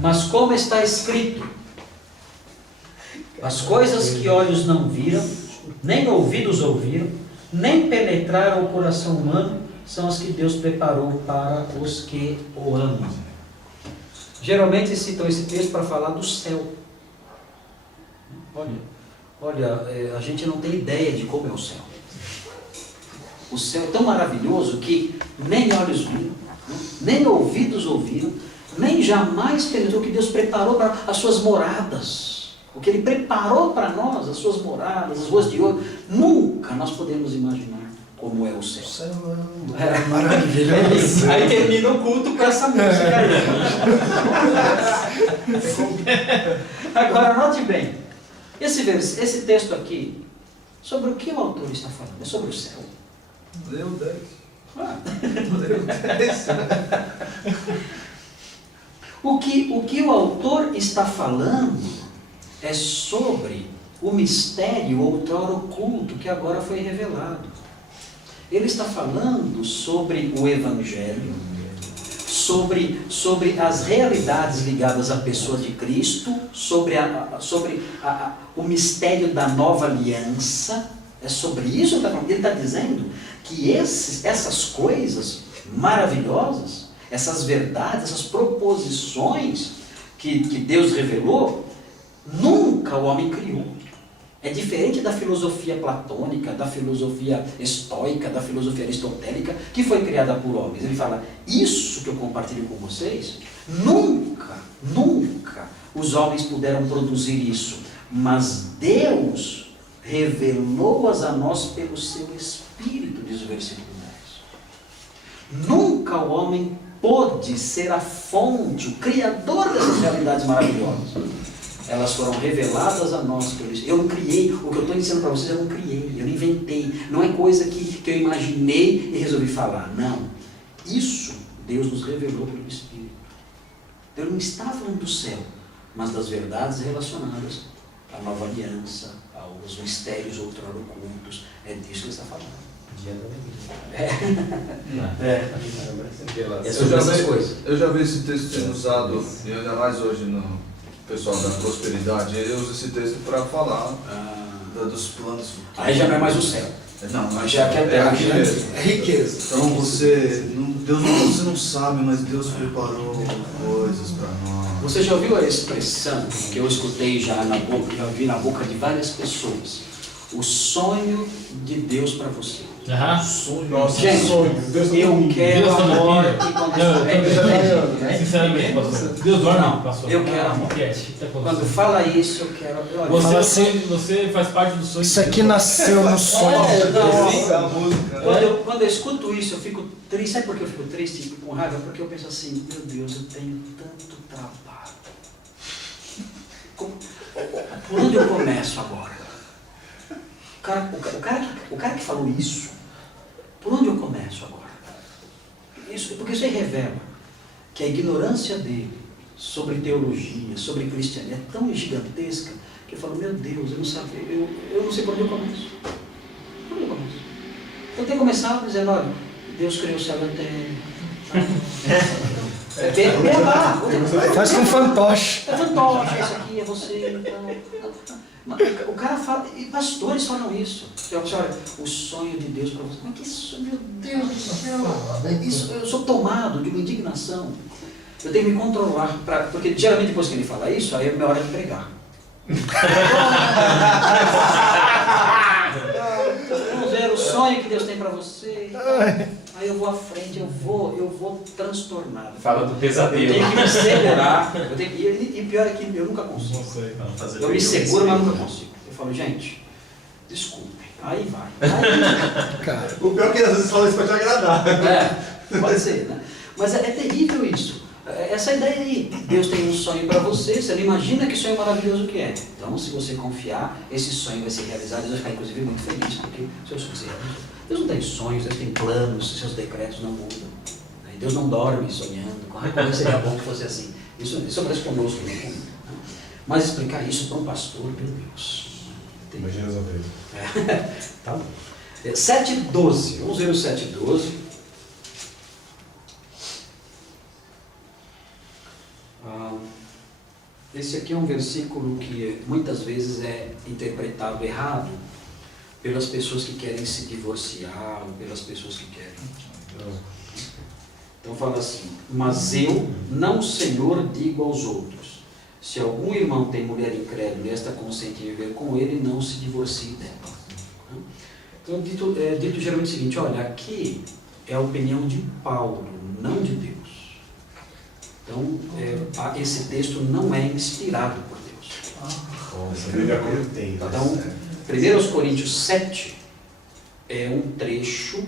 Mas como está escrito, as coisas que olhos não viram, nem ouvidos ouviram, nem penetraram o coração humano, são as que Deus preparou para os que o amam. Geralmente citam esse texto para falar do céu. Olha, a gente não tem ideia de como é o céu. O céu é tão maravilhoso que nem olhos viram, nem ouvidos ouviram, nem jamais penetrou o que Deus preparou para as suas moradas. O que Ele preparou para nós, as suas moradas, as ruas de ouro, nunca nós podemos imaginar como é o céu. O céu é maravilhoso. Aí termina o culto com essa música aí. Agora, note bem, esse texto aqui, sobre o que o autor está falando? É sobre o céu. Leu 10. O que o autor está falando é sobre o mistério outrora oculto que agora foi revelado. Ele está falando sobre o Evangelho, sobre as realidades ligadas à pessoa de Cristo, sobre o mistério da nova aliança. É sobre isso que ele está falando. Ele está dizendo que essas coisas maravilhosas, essas verdades, essas proposições que Deus revelou, nunca o homem criou. É diferente da filosofia platônica, da filosofia estoica, da filosofia aristotélica, que foi criada por homens. Ele fala, isso que eu compartilho com vocês, nunca os homens puderam produzir isso, mas Deus revelou-as a nós pelo seu Espírito, diz o versículo 10. Nunca o homem pôde ser a fonte, o criador dessas realidades maravilhosas. Elas foram reveladas a nós pelo Espírito. Eu não criei, o que eu estou ensinando para vocês eu não criei, eu não inventei. Não é coisa que eu imaginei e resolvi falar. Não. Isso Deus nos revelou pelo Espírito. Deus não está falando do céu, mas das verdades relacionadas à nova aliança, aos mistérios outrora ocultos. É disso que ele está falando. É sobre essas coisas. Eu já vi esse texto sendo usado, e ainda mais hoje no pessoal da prosperidade, ele usa esse texto para falar dos planos futuros. Aí já não é mais o céu. Não, mas Já que é a riqueza. É riqueza. Então você não sabe, mas Deus preparou coisas para nós. Você já ouviu a expressão que eu escutei já vi na boca de várias pessoas? O sonho de Deus para você. Nossa, Gente, sonho. Deus tá eu dormindo. quero Deus tá amor dormindo. e condição. Sinceramente, pastor. Deus dorme, pastor. Eu quero amor. O que é? O que tá Quando acontecendo? fala isso, eu quero. Você, assim, você faz parte do sonho. Isso aqui nasceu no sonho. A música. Quando eu escuto isso, eu fico triste. Sabe por que eu fico triste e com raiva? Porque eu penso assim, meu Deus, eu tenho tanto trabalho. Por onde eu começo agora? O cara que falou isso, por onde eu começo agora? Porque isso aí revela que a ignorância dele sobre teologia, sobre cristianismo é tão gigantesca que eu falo, meu Deus, eu não sei por onde eu começo. Por onde eu começo? Eu tenho que começar dizendo, olha, Deus criou o céu e a terra. Faz com fantoche. É fantoche, isso aqui é você, então. O cara fala, e pastores falam isso. Olha, o sonho de Deus para você. Mas que sonho, meu Deus do céu. Isso, eu sou tomado de uma indignação. Eu tenho que me controlar, porque geralmente depois que ele fala isso, aí é minha hora de pregar. Vamos ver o sonho que Deus tem para você. Aí eu vou à frente, eu vou transtornado. Fala do pesadelo. Eu tenho que me segurar. E pior é que eu nunca consigo. Eu me seguro, mas nunca consigo. Eu falo, gente, desculpem. Aí vai. Cara, O pior é que às vezes fala isso para te agradar. Pode ser, né? Mas é terrível isso. Essa ideia aí, Deus tem um sonho para você não imagina que sonho maravilhoso que é. Então, se você confiar, esse sonho vai ser realizado, Deus vai ficar, inclusive, muito feliz, porque o seu sonho se realizou. Deus não tem sonhos, Deus tem planos, seus decretos não mudam. Deus não dorme sonhando, como seria bom que fosse assim. Isso parece conosco, né? Mas explicar isso para um pastor, meu Deus. Imagina as vezes. Tá bom. 7:12, vamos ver o 7:12. Esse aqui é um versículo que muitas vezes é interpretado errado pelas pessoas que querem se divorciar, ou pelas pessoas que querem. Então fala assim, mas eu, não Senhor, digo aos outros, se algum irmão tem mulher incrédula e esta consente em viver com ele, não se divorcie dela. Então dito geralmente o seguinte, olha, aqui é a opinião de Paulo, não de Deus. Então, esse texto não é inspirado por Deus. Então, 1 Coríntios 7 é um trecho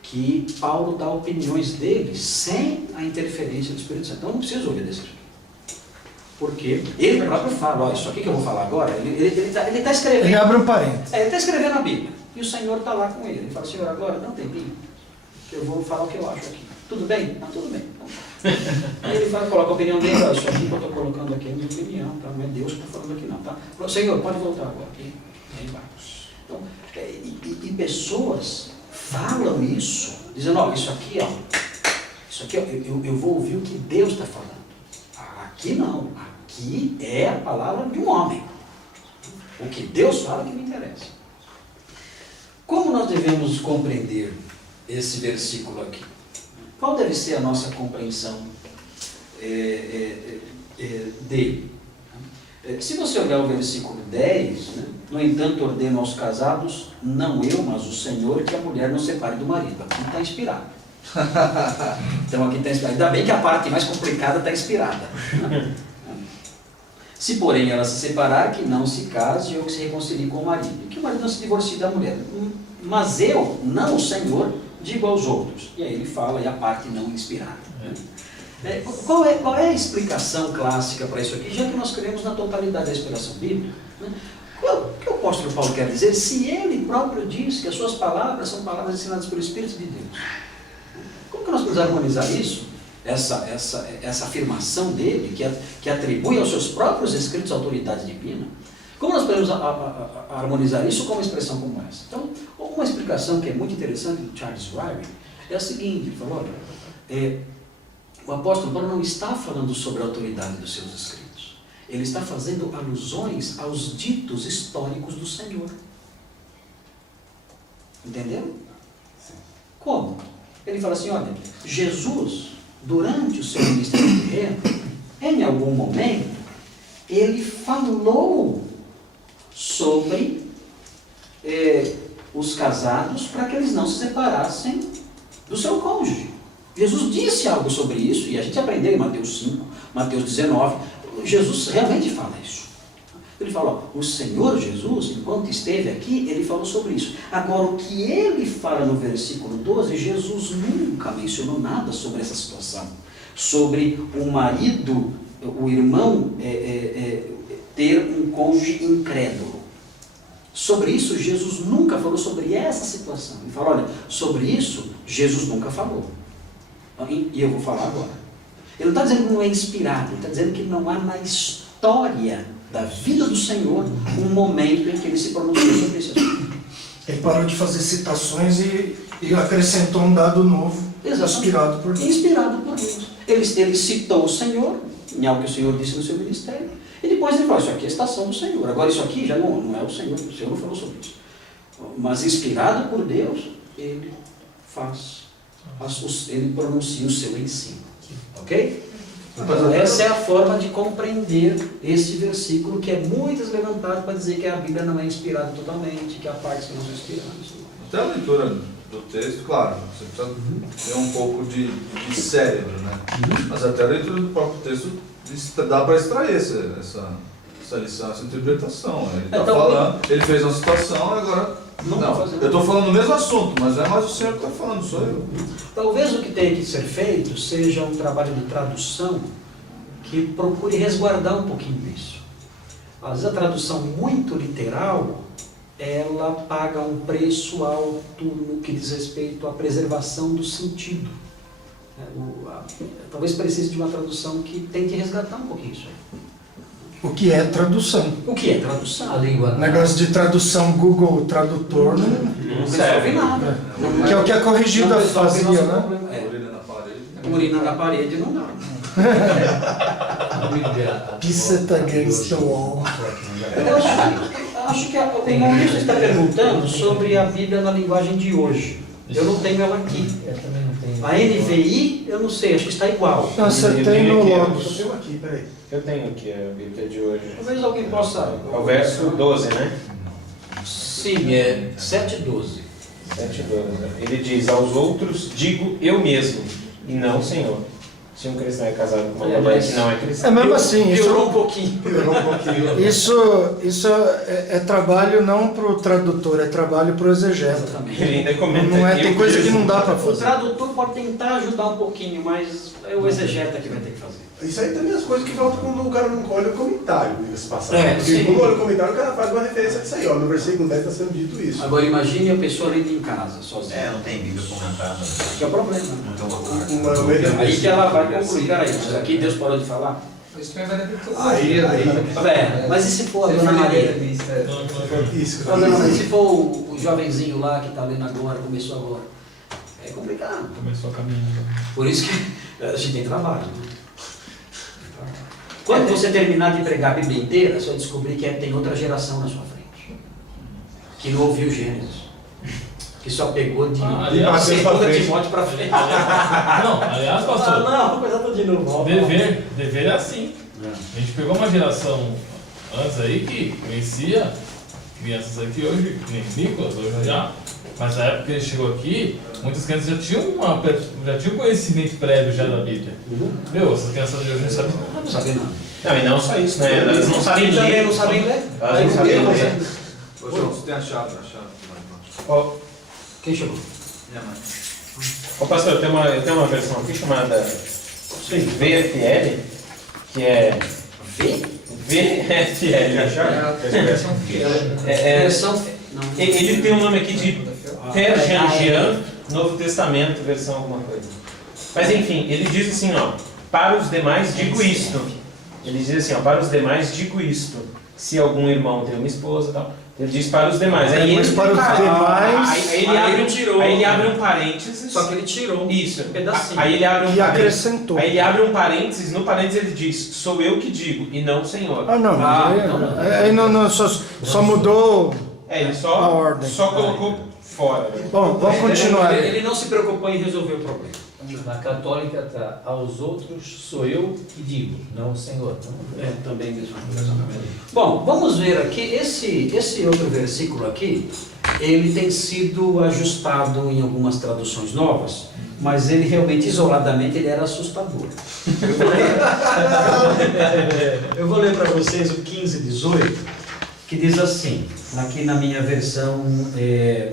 que Paulo dá opiniões dele sem a interferência do Espírito Santo. Então, não precisa obedecer. Porque ele próprio fala, ó, isso aqui que eu vou falar agora, ele está escrevendo. ele abre um parênteses. Ele está escrevendo a Bíblia. E o Senhor está lá com ele. Ele fala, Senhor, agora dá um tempinho, que eu vou falar o que eu acho aqui. Tudo bem? Não, tudo bem. Aí ele coloca a opinião dele, ó, isso aqui que eu estou colocando aqui é a minha opinião, tá? Não é Deus que está falando aqui não, tá? Senhor, pode voltar agora. E aí vai. Então, e pessoas falam isso, dizendo, ó, isso aqui, eu vou ouvir o que Deus está falando. Aqui não, aqui é a palavra de um homem. O que Deus fala que me interessa. Como nós devemos compreender esse versículo aqui? Qual deve ser a nossa compreensão dele? Se você olhar o versículo 10, né? No entanto, ordeno aos casados, não eu, mas o Senhor, que a mulher não separe do marido. Aqui está inspirado. Então aqui está inspirado. Ainda bem que a parte mais complicada está inspirada. Se, porém, ela se separar, que não se case ou que se reconcilie com o marido. Que o marido não se divorcie da mulher. Mas eu, não o Senhor, digo aos outros. E aí ele fala, e a parte não inspirada. Qual é a explicação clássica para isso aqui, já que nós cremos na totalidade da inspiração bíblica? Né? O que o apóstolo Paulo quer dizer? Se ele próprio diz que as suas palavras são palavras ensinadas pelo Espírito de Deus, como que nós podemos harmonizar isso? Essa afirmação dele, que atribui aos seus próprios escritos autoridade divina, como nós podemos harmonizar isso com uma expressão como essa? Então, uma explicação que é muito interessante do Charles Ryrie é a seguinte: ele falou, olha, o apóstolo Paulo não está falando sobre a autoridade dos seus escritos. Ele está fazendo alusões aos ditos históricos do Senhor. Entendeu? Como? Ele fala assim, olha, Jesus, durante o seu ministério terreno, em algum momento, ele falou sobre os casados para que eles não se separassem do seu cônjuge. Jesus disse algo sobre isso, e a gente aprendeu em Mateus 5, Mateus 19, Jesus realmente fala isso. Ele fala, ó, o Senhor Jesus, enquanto esteve aqui, ele falou sobre isso. Agora, o que ele fala no versículo 12, Jesus nunca mencionou nada sobre essa situação. Sobre o marido, o irmão, ter um cônjuge incrédulo. Sobre isso, Jesus nunca falou sobre essa situação. Ele fala, olha, sobre isso, Jesus nunca falou. E eu vou falar agora. Ele não está dizendo que não é inspirado, ele está dizendo que não há na história da vida do Senhor um momento em que ele se pronunciou sobre esse assunto. Ele parou de fazer citações e acrescentou um dado novo, inspirado por Deus. Inspirado por Deus. Ele citou o Senhor, em algo que o Senhor disse no seu ministério, e depois ele falou, isso aqui é a estação do Senhor. Agora isso aqui já não é o Senhor não falou sobre isso. Mas inspirado por Deus, ele ele pronuncia o seu ensino. Ok? Então, essa é a forma de compreender esse versículo, que é muitas levantadas para dizer que a Bíblia não é inspirada totalmente, que há partes que não são inspiradas. Até a leitura do texto, claro, você precisa ter um pouco de cérebro, né? Mas até a leitura do próprio texto dá para extrair essa lição, essa interpretação. Ele está falando, ele fez uma citação, agora... Não, eu estou falando o mesmo assunto, mas não é mais o senhor que está falando, sou eu. Talvez o que tenha que ser feito seja um trabalho de tradução que procure resguardar um pouquinho disso. Às vezes a tradução muito literal, ela paga um preço alto no que diz respeito à preservação do sentido. Talvez precise de uma tradução que tente resgatar um pouquinho isso aí. O que é tradução? O que é tradução? A língua. Negócio de tradução Google Tradutor, Não serve nada. que é o que a corrigida fazia, né? Urina na parede. Urina na parede não dá. Piss against the wall. Eu acho que o Maurício está perguntando sobre a Bíblia na linguagem de hoje. Eu não tenho ela aqui. Eu também não tenho. A NVI, eu não sei, acho que está igual. Não, você tem no Logos. Eu aqui, peraí. Eu tenho aqui a Bíblia de hoje. Talvez alguém possa... É o verso 12, né? Sim, é 7:12. 7:12. Ele diz, aos outros digo eu mesmo, e não o Senhor. Se um cristão é casado com uma mulher que não é cristã. É mesmo assim, Piorou um pouquinho. isso é trabalho não para o tradutor, é trabalho para o exegeta. Exatamente. Ele ainda comenta Não é, aqui, tem eu coisa que mesmo. não dá para O fazer. tradutor pode tentar ajudar um pouquinho, mas é o exegeta que vai ter que fazer. Isso aí também é as coisas que faltam quando o cara não olha o comentário, diga-se passagem. Porque sim. quando olha o comentário, o cara faz uma referência disso aí, ó. No versículo 10 está sendo dito isso. Agora imagine a pessoa lendo em casa, sozinha. Não tem Bíblia comentada. Que é o problema. Não tem um Aí que ela vai concluir, peraí, mas aqui Deus parou de falar? Aí, Mas e se for a Dona Maria? isso. A Dona Maria, se for o jovenzinho lá que está lendo agora, começou agora? É complicado. Começou a caminhar. Por isso que a gente tem trabalho. Né? Quando você terminar de pregar a Bíblia inteira, você vai descobrir que tem outra geração na sua frente. Que não ouviu Gênesis. que só pegou de aliás, segunda Timóteo para frente. Não, aliás, pastor, Não, coisa toda de novo. dever é assim. A gente pegou uma geração antes aí que conhecia crianças aqui hoje, que nem Nicolas, hoje já. Mas na época que ele chegou aqui, muitas crianças já tinham conhecimento prévio já da Bíblia. Meu, essas crianças de hoje não sabem nada. Não sabem nada. Não, e não só isso, né? Elas não sabem Também ler. não sabem ler. Elas não sabem ler. Ô, João, você tem a chave lá embaixo. Ó, Quem chegou? Minha mãe. ô, pastor, eu tenho uma versão aqui chamada VFL, que é VFL. Ele tem um nome aqui de Terjanjian, Novo Testamento, versão alguma coisa. Mas enfim, ele diz assim, ó, para os demais digo isto. Ele diz assim, ó, para os demais digo isto. Se algum irmão tem uma esposa e tal. Ele diz para os demais. Mas para os demais. Aí ele abre um parênteses. Só que ele tirou Isso. um pedacinho. Aí ele abre um E acrescentou. Aí ele abre um parênteses, no parênteses ele diz, sou eu que digo, e não o Senhor. Ah, não. Aí não, só mudou. Ele A só ordem. colocou fora. Bom, vamos continuar. Ele não se preocupou em resolver o problema. Na católica está, aos outros sou eu que digo, não o Senhor. Também mesmo. Bom, vamos ver aqui, esse outro versículo aqui, ele tem sido ajustado em algumas traduções novas, mas ele realmente, isoladamente, ele era assustador. Eu vou ler para vocês o 15:18, que diz assim, aqui na minha versão,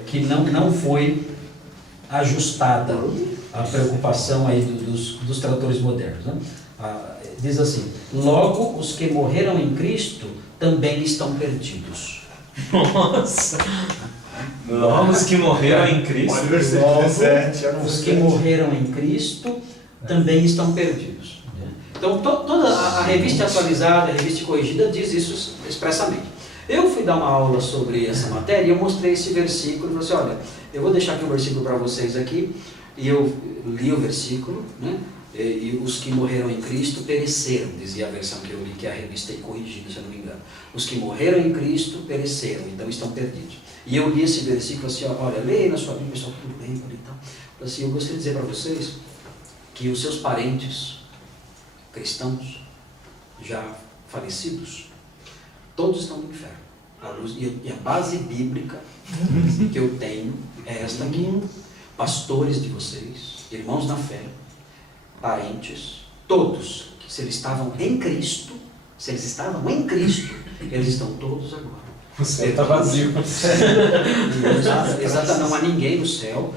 que não foi ajustada a preocupação aí dos tradutores modernos, né? Diz assim, logo os que morreram em Cristo também estão perdidos. Nossa! Logo os que morreram em Cristo. Olha o versículo 17. Os que morreram em Cristo também estão perdidos. Então toda a revista atualizada, a revista corrigida diz isso expressamente. Eu fui dar uma aula sobre essa matéria e eu mostrei esse versículo e falei assim, olha, eu vou deixar aqui um versículo para vocês aqui, e eu li o versículo, né? E os que morreram em Cristo pereceram, dizia a versão que eu li, que é a revista corrigida, se eu não me engano. Os que morreram em Cristo pereceram, então estão perdidos. E eu li esse versículo assim, olha, leia na sua Bíblia, pessoal, tudo bem, e tal. Assim, eu gostaria de dizer para vocês que os seus parentes cristãos, já falecidos, todos estão no inferno. E a base bíblica que eu tenho é esta aqui. Pastores de vocês, irmãos na fé, parentes, todos, se eles estavam em Cristo, eles estão todos agora. O céu está vazio. Exatamente, não há ninguém no céu.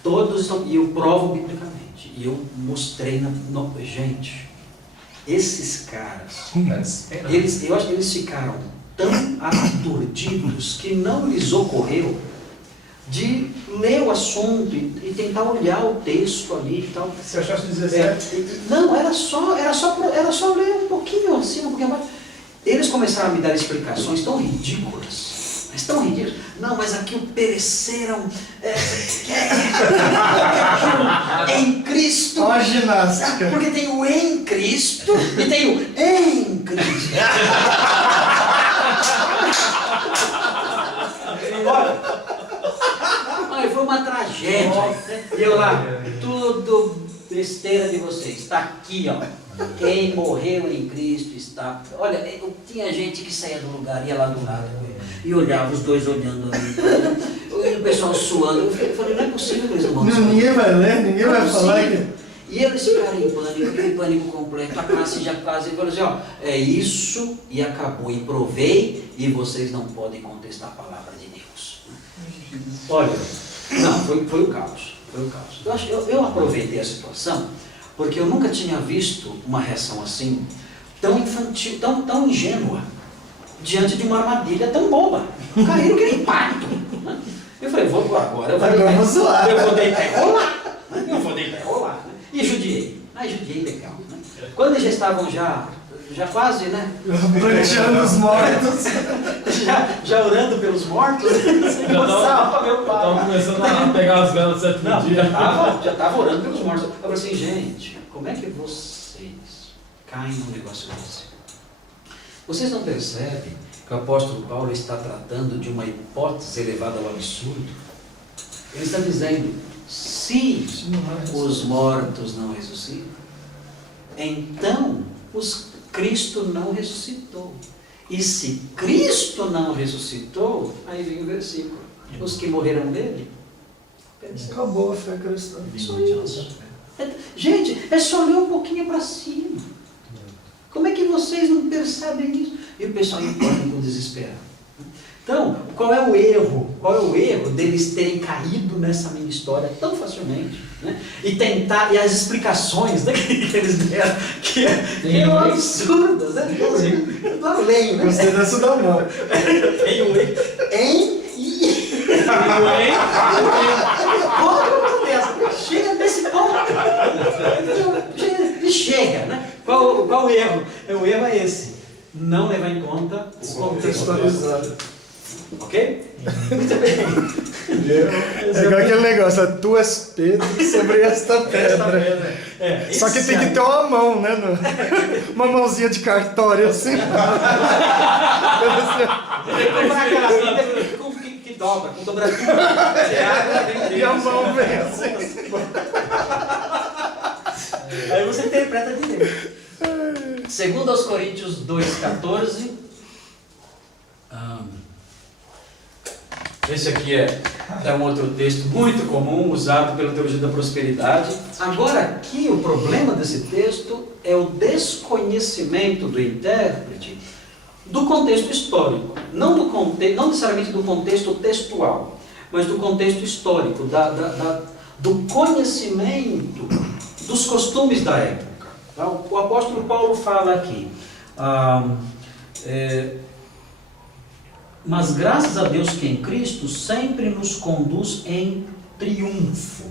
Todos estão, e eu provo biblicamente. E eu mostrei gente, esses caras, eu acho que eles ficaram tão aturdidos que não lhes ocorreu de ler o assunto e tentar olhar o texto ali e tal. Você achasse 17? Não, era só ler um pouquinho assim, um pouquinho mais. Eles começaram a me dar explicações tão ridículas, mas tão ridículas. Não, mas aqui o pereceram em Cristo. Olha a ginástica. Porque tem o em Cristo e tem o em Cristo. Olha, foi uma tragédia. E eu lá, tudo besteira de vocês. Está aqui, ó. Quem morreu em Cristo está. Olha, tinha gente que saía do lugar, ia lá do lado e olhava, os dois olhando ali. E o pessoal suando. Eu falei, não é possível que eles não vão suar. Ninguém vai ler, ninguém vai falar que. E eles ficaram em pânico, aquele pânico completo, a classe já quase falou assim, ó, é isso e acabou, e provei, e vocês não podem contestar a palavra de Deus. Olha, não, foi o caos, foi o caos. Eu aproveitei a situação, porque eu nunca tinha visto uma reação assim, tão infantil, tão ingênua, diante de uma armadilha tão boba. Caíram que nem pato. Eu falei, agora eu vou deitar e rolar. Eu vou deitar e rolar. E judiei. Judiei legal. Né? Quando eles já estavam já quase, né? Pranteando os mortos. já orando pelos mortos. Eu tava começando a pegar as velas do sétimo dia. Já tava orando pelos mortos. Eu falei assim, gente, como é que vocês caem num negócio desse? Vocês não percebem que o apóstolo Paulo está tratando de uma hipótese elevada ao absurdo? Ele está dizendo, se os mortos não ressuscitam, então Cristo não ressuscitou. E se Cristo não ressuscitou, aí vem o versículo, os que morreram nele, Acabou a fé cristã. só isso. Gente, é só ler um pouquinho para cima. Como é que vocês não percebem isso? E o pessoal importa com desespero. Então, qual é o erro? Qual é o erro deles terem caído nessa minha história tão facilmente? Né? E tentar, e as explicações, né, que eles deram, que eram absurdas, né? Eu tô além, né? Gostei dessa da mão. Tem um Como dessa? Chega nesse ponto. E chega, né? Qual o erro? O erro é esse. Não levar em conta o contextualizado. Ok? Muito bem. É igual aquele negócio, tu és Pedro sobre esta pedra. Só que tem que ter uma mão, né? Uma mãozinha de cartório assim. Tem que comprar aquela que dobra, com dobradinha. E a mão vem assim. Aí você interpreta direito. Segundo aos Coríntios 2,14. Esse aqui é um outro texto muito comum, usado pela teologia da prosperidade. Agora aqui o problema desse texto é o desconhecimento do intérprete do contexto histórico. Não necessariamente do contexto textual, mas do contexto histórico, do conhecimento dos costumes da época. O apóstolo Paulo fala aqui, mas graças a Deus que em Cristo sempre nos conduz em triunfo.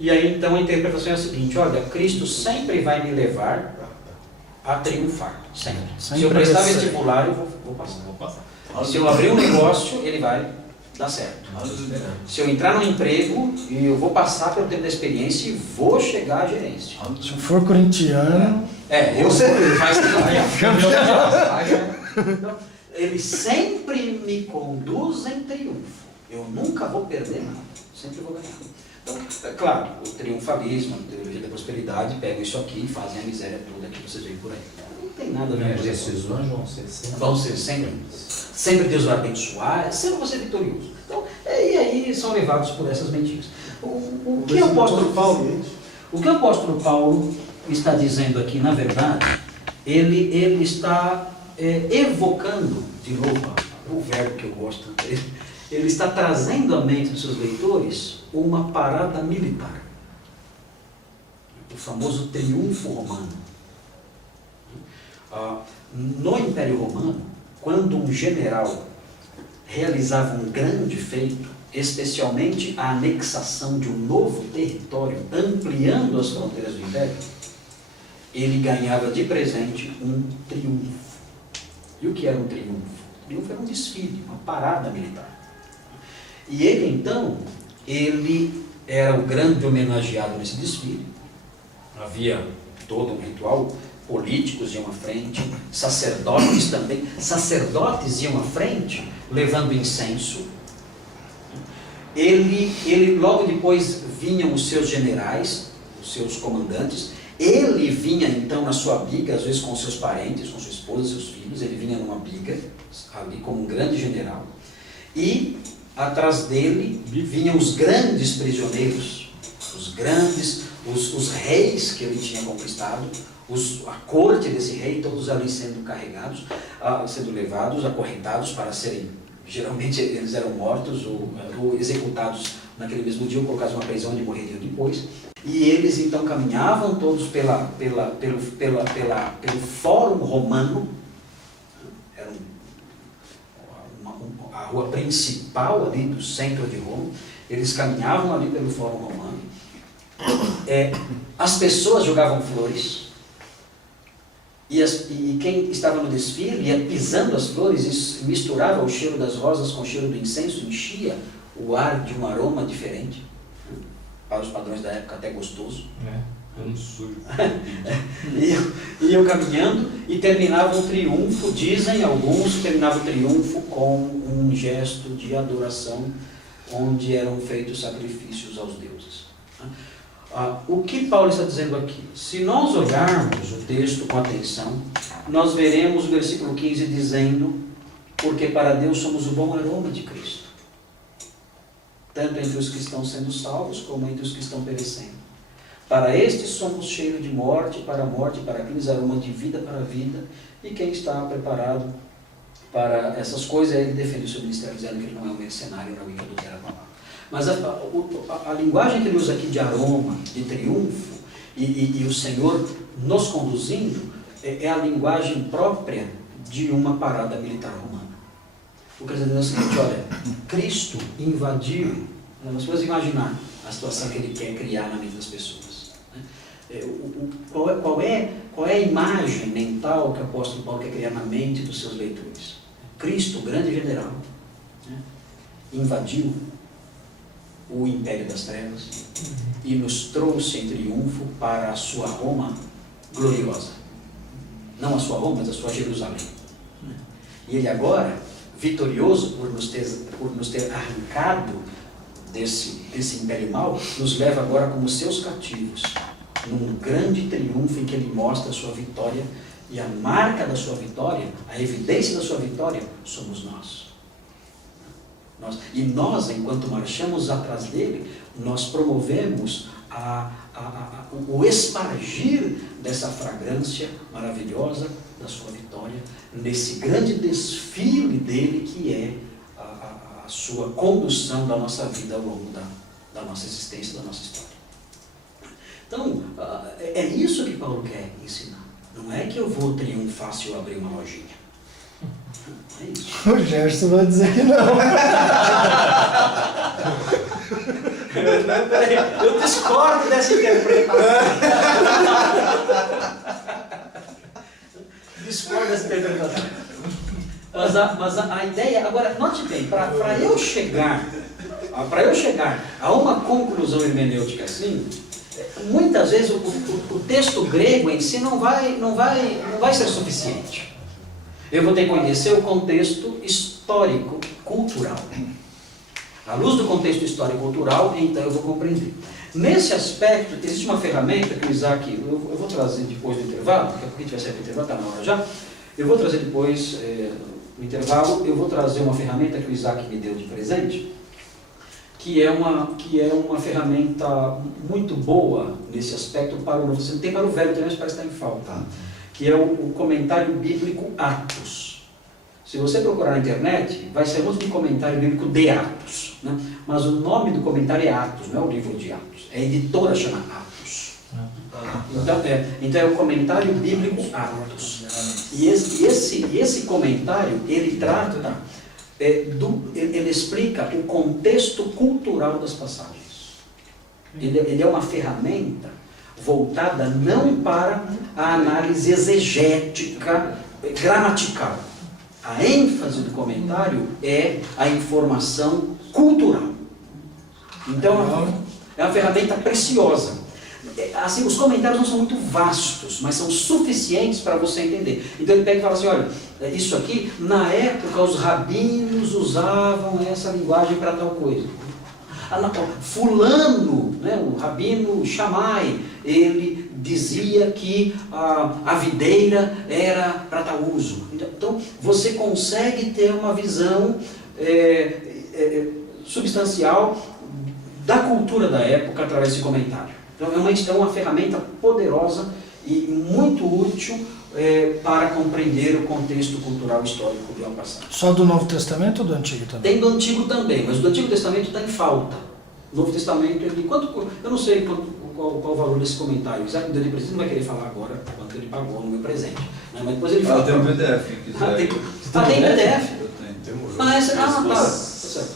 E aí então a interpretação é a seguinte, olha, Cristo sempre vai me levar a triunfar, sempre. Se eu prestar vestibular, eu vou passar. Se eu abrir um negócio, ele vai dar certo. Se eu entrar no emprego, eu vou passar pelo tempo da experiência e vou chegar à gerência. Se eu for corintiano... eu então, ele sempre me conduz em triunfo. Eu nunca vou perder nada, sempre vou ganhar. Então, é claro, o triunfalismo, a teologia da prosperidade, pegam isso aqui e fazem a miséria toda que vocês veem por aí. Não tem nada a ver com isso. Decisões vão ser sempre. Vão ser sempre. Sempre Deus vai abençoar, sempre vou ser vitorioso. Então, e aí são levados por essas mentiras. O que o apóstolo Paulo está dizendo aqui, na verdade, ele está evocando, de novo, o verbo que eu gosto, ele está trazendo à mente dos seus leitores uma parada militar. O famoso triunfo romano. No Império Romano, quando um general realizava um grande feito, especialmente a anexação de um novo território, ampliando as fronteiras do Império, ele ganhava de presente um triunfo. E o que era um triunfo? O triunfo era um desfile, uma parada militar. E ele, então, ele era o grande homenageado nesse desfile. Havia todo um ritual, políticos iam à frente, sacerdotes também. Sacerdotes iam à frente, levando incenso. Ele logo depois vinham os seus generais, os seus comandantes. Ele vinha então na sua biga, às vezes com seus parentes, com sua esposa, seus filhos. Ele vinha numa biga, ali como um grande general. E atrás dele vinham os grandes prisioneiros, os reis que ele tinha conquistado, a corte desse rei, todos ali sendo carregados, sendo levados, acorrentados para serem, geralmente eles eram mortos ou executados naquele mesmo dia, ou colocados numa prisão onde morreriam depois. E eles então caminhavam todos pelo Fórum Romano, era a rua principal ali do centro de Roma. Eles caminhavam ali pelo Fórum Romano. As pessoas jogavam flores. E quem estava no desfile ia pisando as flores e misturava o cheiro das rosas com o cheiro do incenso, enchia o ar de um aroma diferente. Para os padrões da época, até gostoso. Um sujo. Iam caminhando e terminavam o triunfo, dizem alguns, terminavam o triunfo com um gesto de adoração onde eram feitos sacrifícios aos deuses. O que Paulo está dizendo aqui? Se nós olharmos o texto com atenção, nós veremos o versículo 15 dizendo: porque para Deus somos o bom aroma de Cristo, tanto entre os que estão sendo salvos, como entre os que estão perecendo. Para estes somos cheios de morte, para a morte, para aqueles aroma de vida para a vida, e quem está preparado para essas coisas, ele defende o seu ministério, dizendo que ele não é um mercenário, não é que adultera a palavra. Mas a linguagem que ele usa aqui de aroma, de triunfo, e o Senhor nos conduzindo, é a linguagem própria de uma parada militar romana. O que ele está dizendo é o seguinte: olha, Cristo invadiu, nós podemos imaginar a situação que ele quer criar na mente das pessoas. Qual é a imagem mental que o apóstolo Paulo quer criar na mente dos seus leitores? Cristo, o grande general, invadiu o império das trevas e nos trouxe em triunfo para a sua Roma gloriosa. Não a sua Roma, mas a sua Jerusalém. E ele agora, vitorioso por nos ter arrancado desse império mau, nos leva agora como seus cativos, num grande triunfo em que ele mostra a sua vitória, e a marca da sua vitória, a evidência da sua vitória, somos nós. E nós, enquanto marchamos atrás dele, nós promovemos o espargir dessa fragrância maravilhosa da sua vitória, nesse grande desfile dele que é a sua condução da nossa vida ao longo da nossa existência, da nossa história. Então, é isso que Paulo quer ensinar. Não é que eu vou triunfar se eu abrir uma lojinha. É isso. O Gerson vai dizer que não. Eu discordo dessa interpretação. Discordo dessa interpretação. Mas a ideia... Agora, note bem, para eu chegar a uma conclusão hermenêutica assim, muitas vezes o texto grego em si não vai ser suficiente. Eu vou ter que conhecer o contexto histórico, cultural. À luz do contexto histórico e cultural, então eu vou compreender. Nesse aspecto, existe uma ferramenta que o Isaac... Eu vou trazer depois do intervalo, daqui a pouco a gente vai sair do intervalo, está na hora já. Eu vou trazer depois, no intervalo, eu vou trazer uma ferramenta que o Isaac me deu de presente, que é uma ferramenta muito boa nesse aspecto para o Novo Testamento. Tem para o Velho também, mas parece estar em falta. Que é o comentário bíblico Atos. Se você procurar na internet, vai ser muito de comentário bíblico de Atos, né? Mas o nome do comentário é Atos, não é o livro de Atos. É a editora chama Atos. Então é o comentário bíblico Atos. E esse comentário, ele trata, ele explica o contexto cultural das passagens. Ele é uma ferramenta voltada não para a análise exegética, gramatical. A ênfase do comentário é a informação cultural. Então, é uma ferramenta preciosa. Assim, os comentários não são muito vastos, mas são suficientes para você entender. Então ele pega e fala assim: olha, isso aqui, na época os rabinos usavam essa linguagem para tal coisa. Fulano, né, o rabino Shammai, ele dizia que a videira era para tal uso. Então você consegue ter uma visão substancial da cultura da época através desse comentário. Então é uma ferramenta poderosa e muito útil para compreender o contexto cultural histórico de uma passagem. Só do Novo Testamento ou do Antigo também? Tem do Antigo também, mas do Antigo Testamento está em falta. O Novo Testamento, eu não sei qual o valor desse comentário. Isaac me deu de presente, não vai querer falar agora quanto ele pagou no meu presente. Né? Mas depois ele fala. Tem um PDF, quem quiser. Tem PDF? Eu tenho. Tá certo.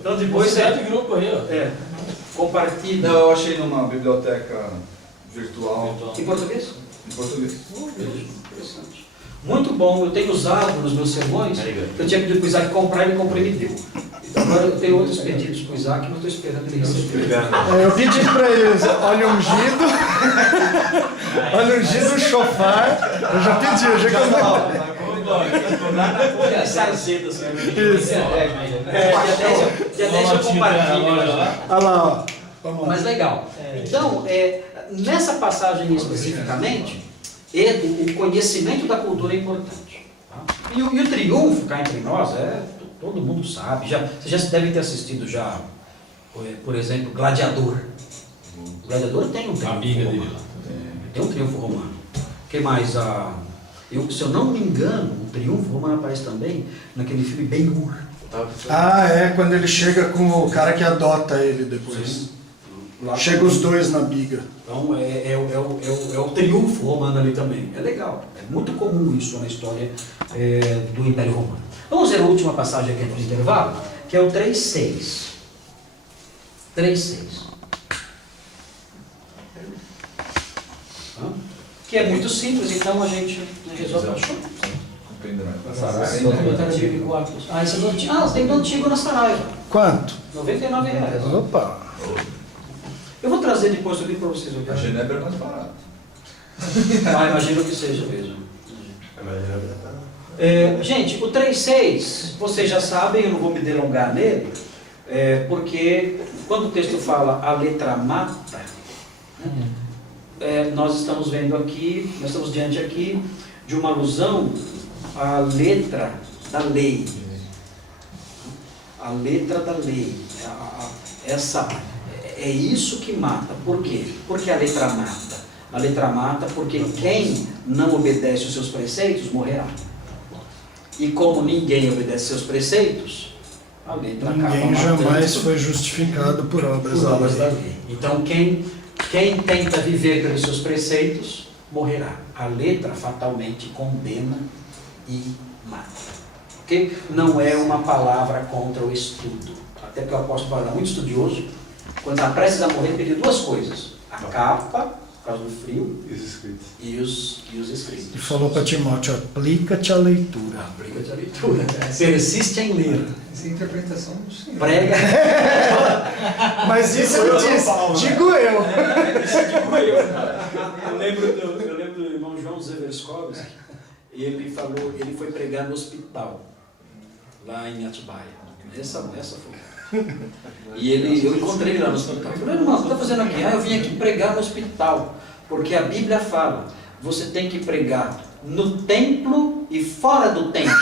Então depois você de grupo aí, ó. Compartilha. Não, eu achei numa biblioteca virtual. Em português? Em português. Interessante. Muito bom, eu tenho usado nos meus sermões. Eu tinha pedido para o Isaac comprar e ele comprou e me deu. Então agora eu tenho outros pedidos para o Isaac, mas estou esperando ele receber. Eu pedi para eles óleo ungido, óleo ungido, chofar. Eu já pedi, eu já comprei. Lá na ponte de Sarzedas. Isso. Dia 10 eu compartilho. Olha lá, ó. Vamos lá. Mas legal. Então, nessa passagem especificamente, o conhecimento da cultura é importante. Tá? E o triunfo, cá entre nós, todo mundo sabe. Vocês já devem ter assistido já, por exemplo, Gladiador. O Gladiador tem um A triunfo amiga dele romano. lá. Tem um triunfo romano. O que mais? Se eu não me engano, o triunfo romano aparece também naquele filme Ben-Hur. Ah, quando ele chega com o cara que adota ele depois. Lá Chega os dois na biga. Então é o triunfo romano ali também. É legal. É muito comum isso na história do Império Romano. Vamos ver a última passagem aqui do intervalo, que é o 3:6. 3:6. Que é muito simples, então a gente resolve achar. Esse é do Antigo. Tem do Antigo na Saraiva. Quanto? R$99. Opa! Eu vou trazer depois aqui para vocês A verem. Genebra é mais barato. Imagino que seja mesmo. Gente, o 3:6, vocês já sabem, eu não vou me delongar nele, porque quando o texto fala a letra mata, nós estamos vendo aqui, nós estamos diante aqui de uma alusão à letra da lei. A letra da lei. É isso que mata. Por quê? Porque a letra mata. A letra mata porque quem não obedece os seus preceitos morrerá. E como ninguém obedece seus preceitos, a letra acaba Ninguém matando. jamais foi justificado por obras Por da obras da lei. lei. Então quem tenta viver pelos seus preceitos, morrerá. A letra fatalmente condena e mata. Ok? Não é uma palavra contra o estudo. Até porque o apóstolo Paulo era muito estudioso. Quando está prestes a morrer, ele pediu duas coisas. A capa, por causa do frio, Isso escrito. e os escritos. E falou para Timóteo, aplica-te à leitura. Aplica-te a leitura. Persiste em ler. Essa é a interpretação do Senhor. Prega. Mas isso eu disse, digo eu. Eu lembro do irmão João Zeverskovski, e ele foi pregar no hospital, lá em Atibaia. Essa foi. E eu encontrei ele lá no hospital. Eu falei, irmão, o que você está fazendo aqui? Eu vim aqui pregar no hospital, porque a Bíblia fala, você tem que pregar no templo e fora do templo.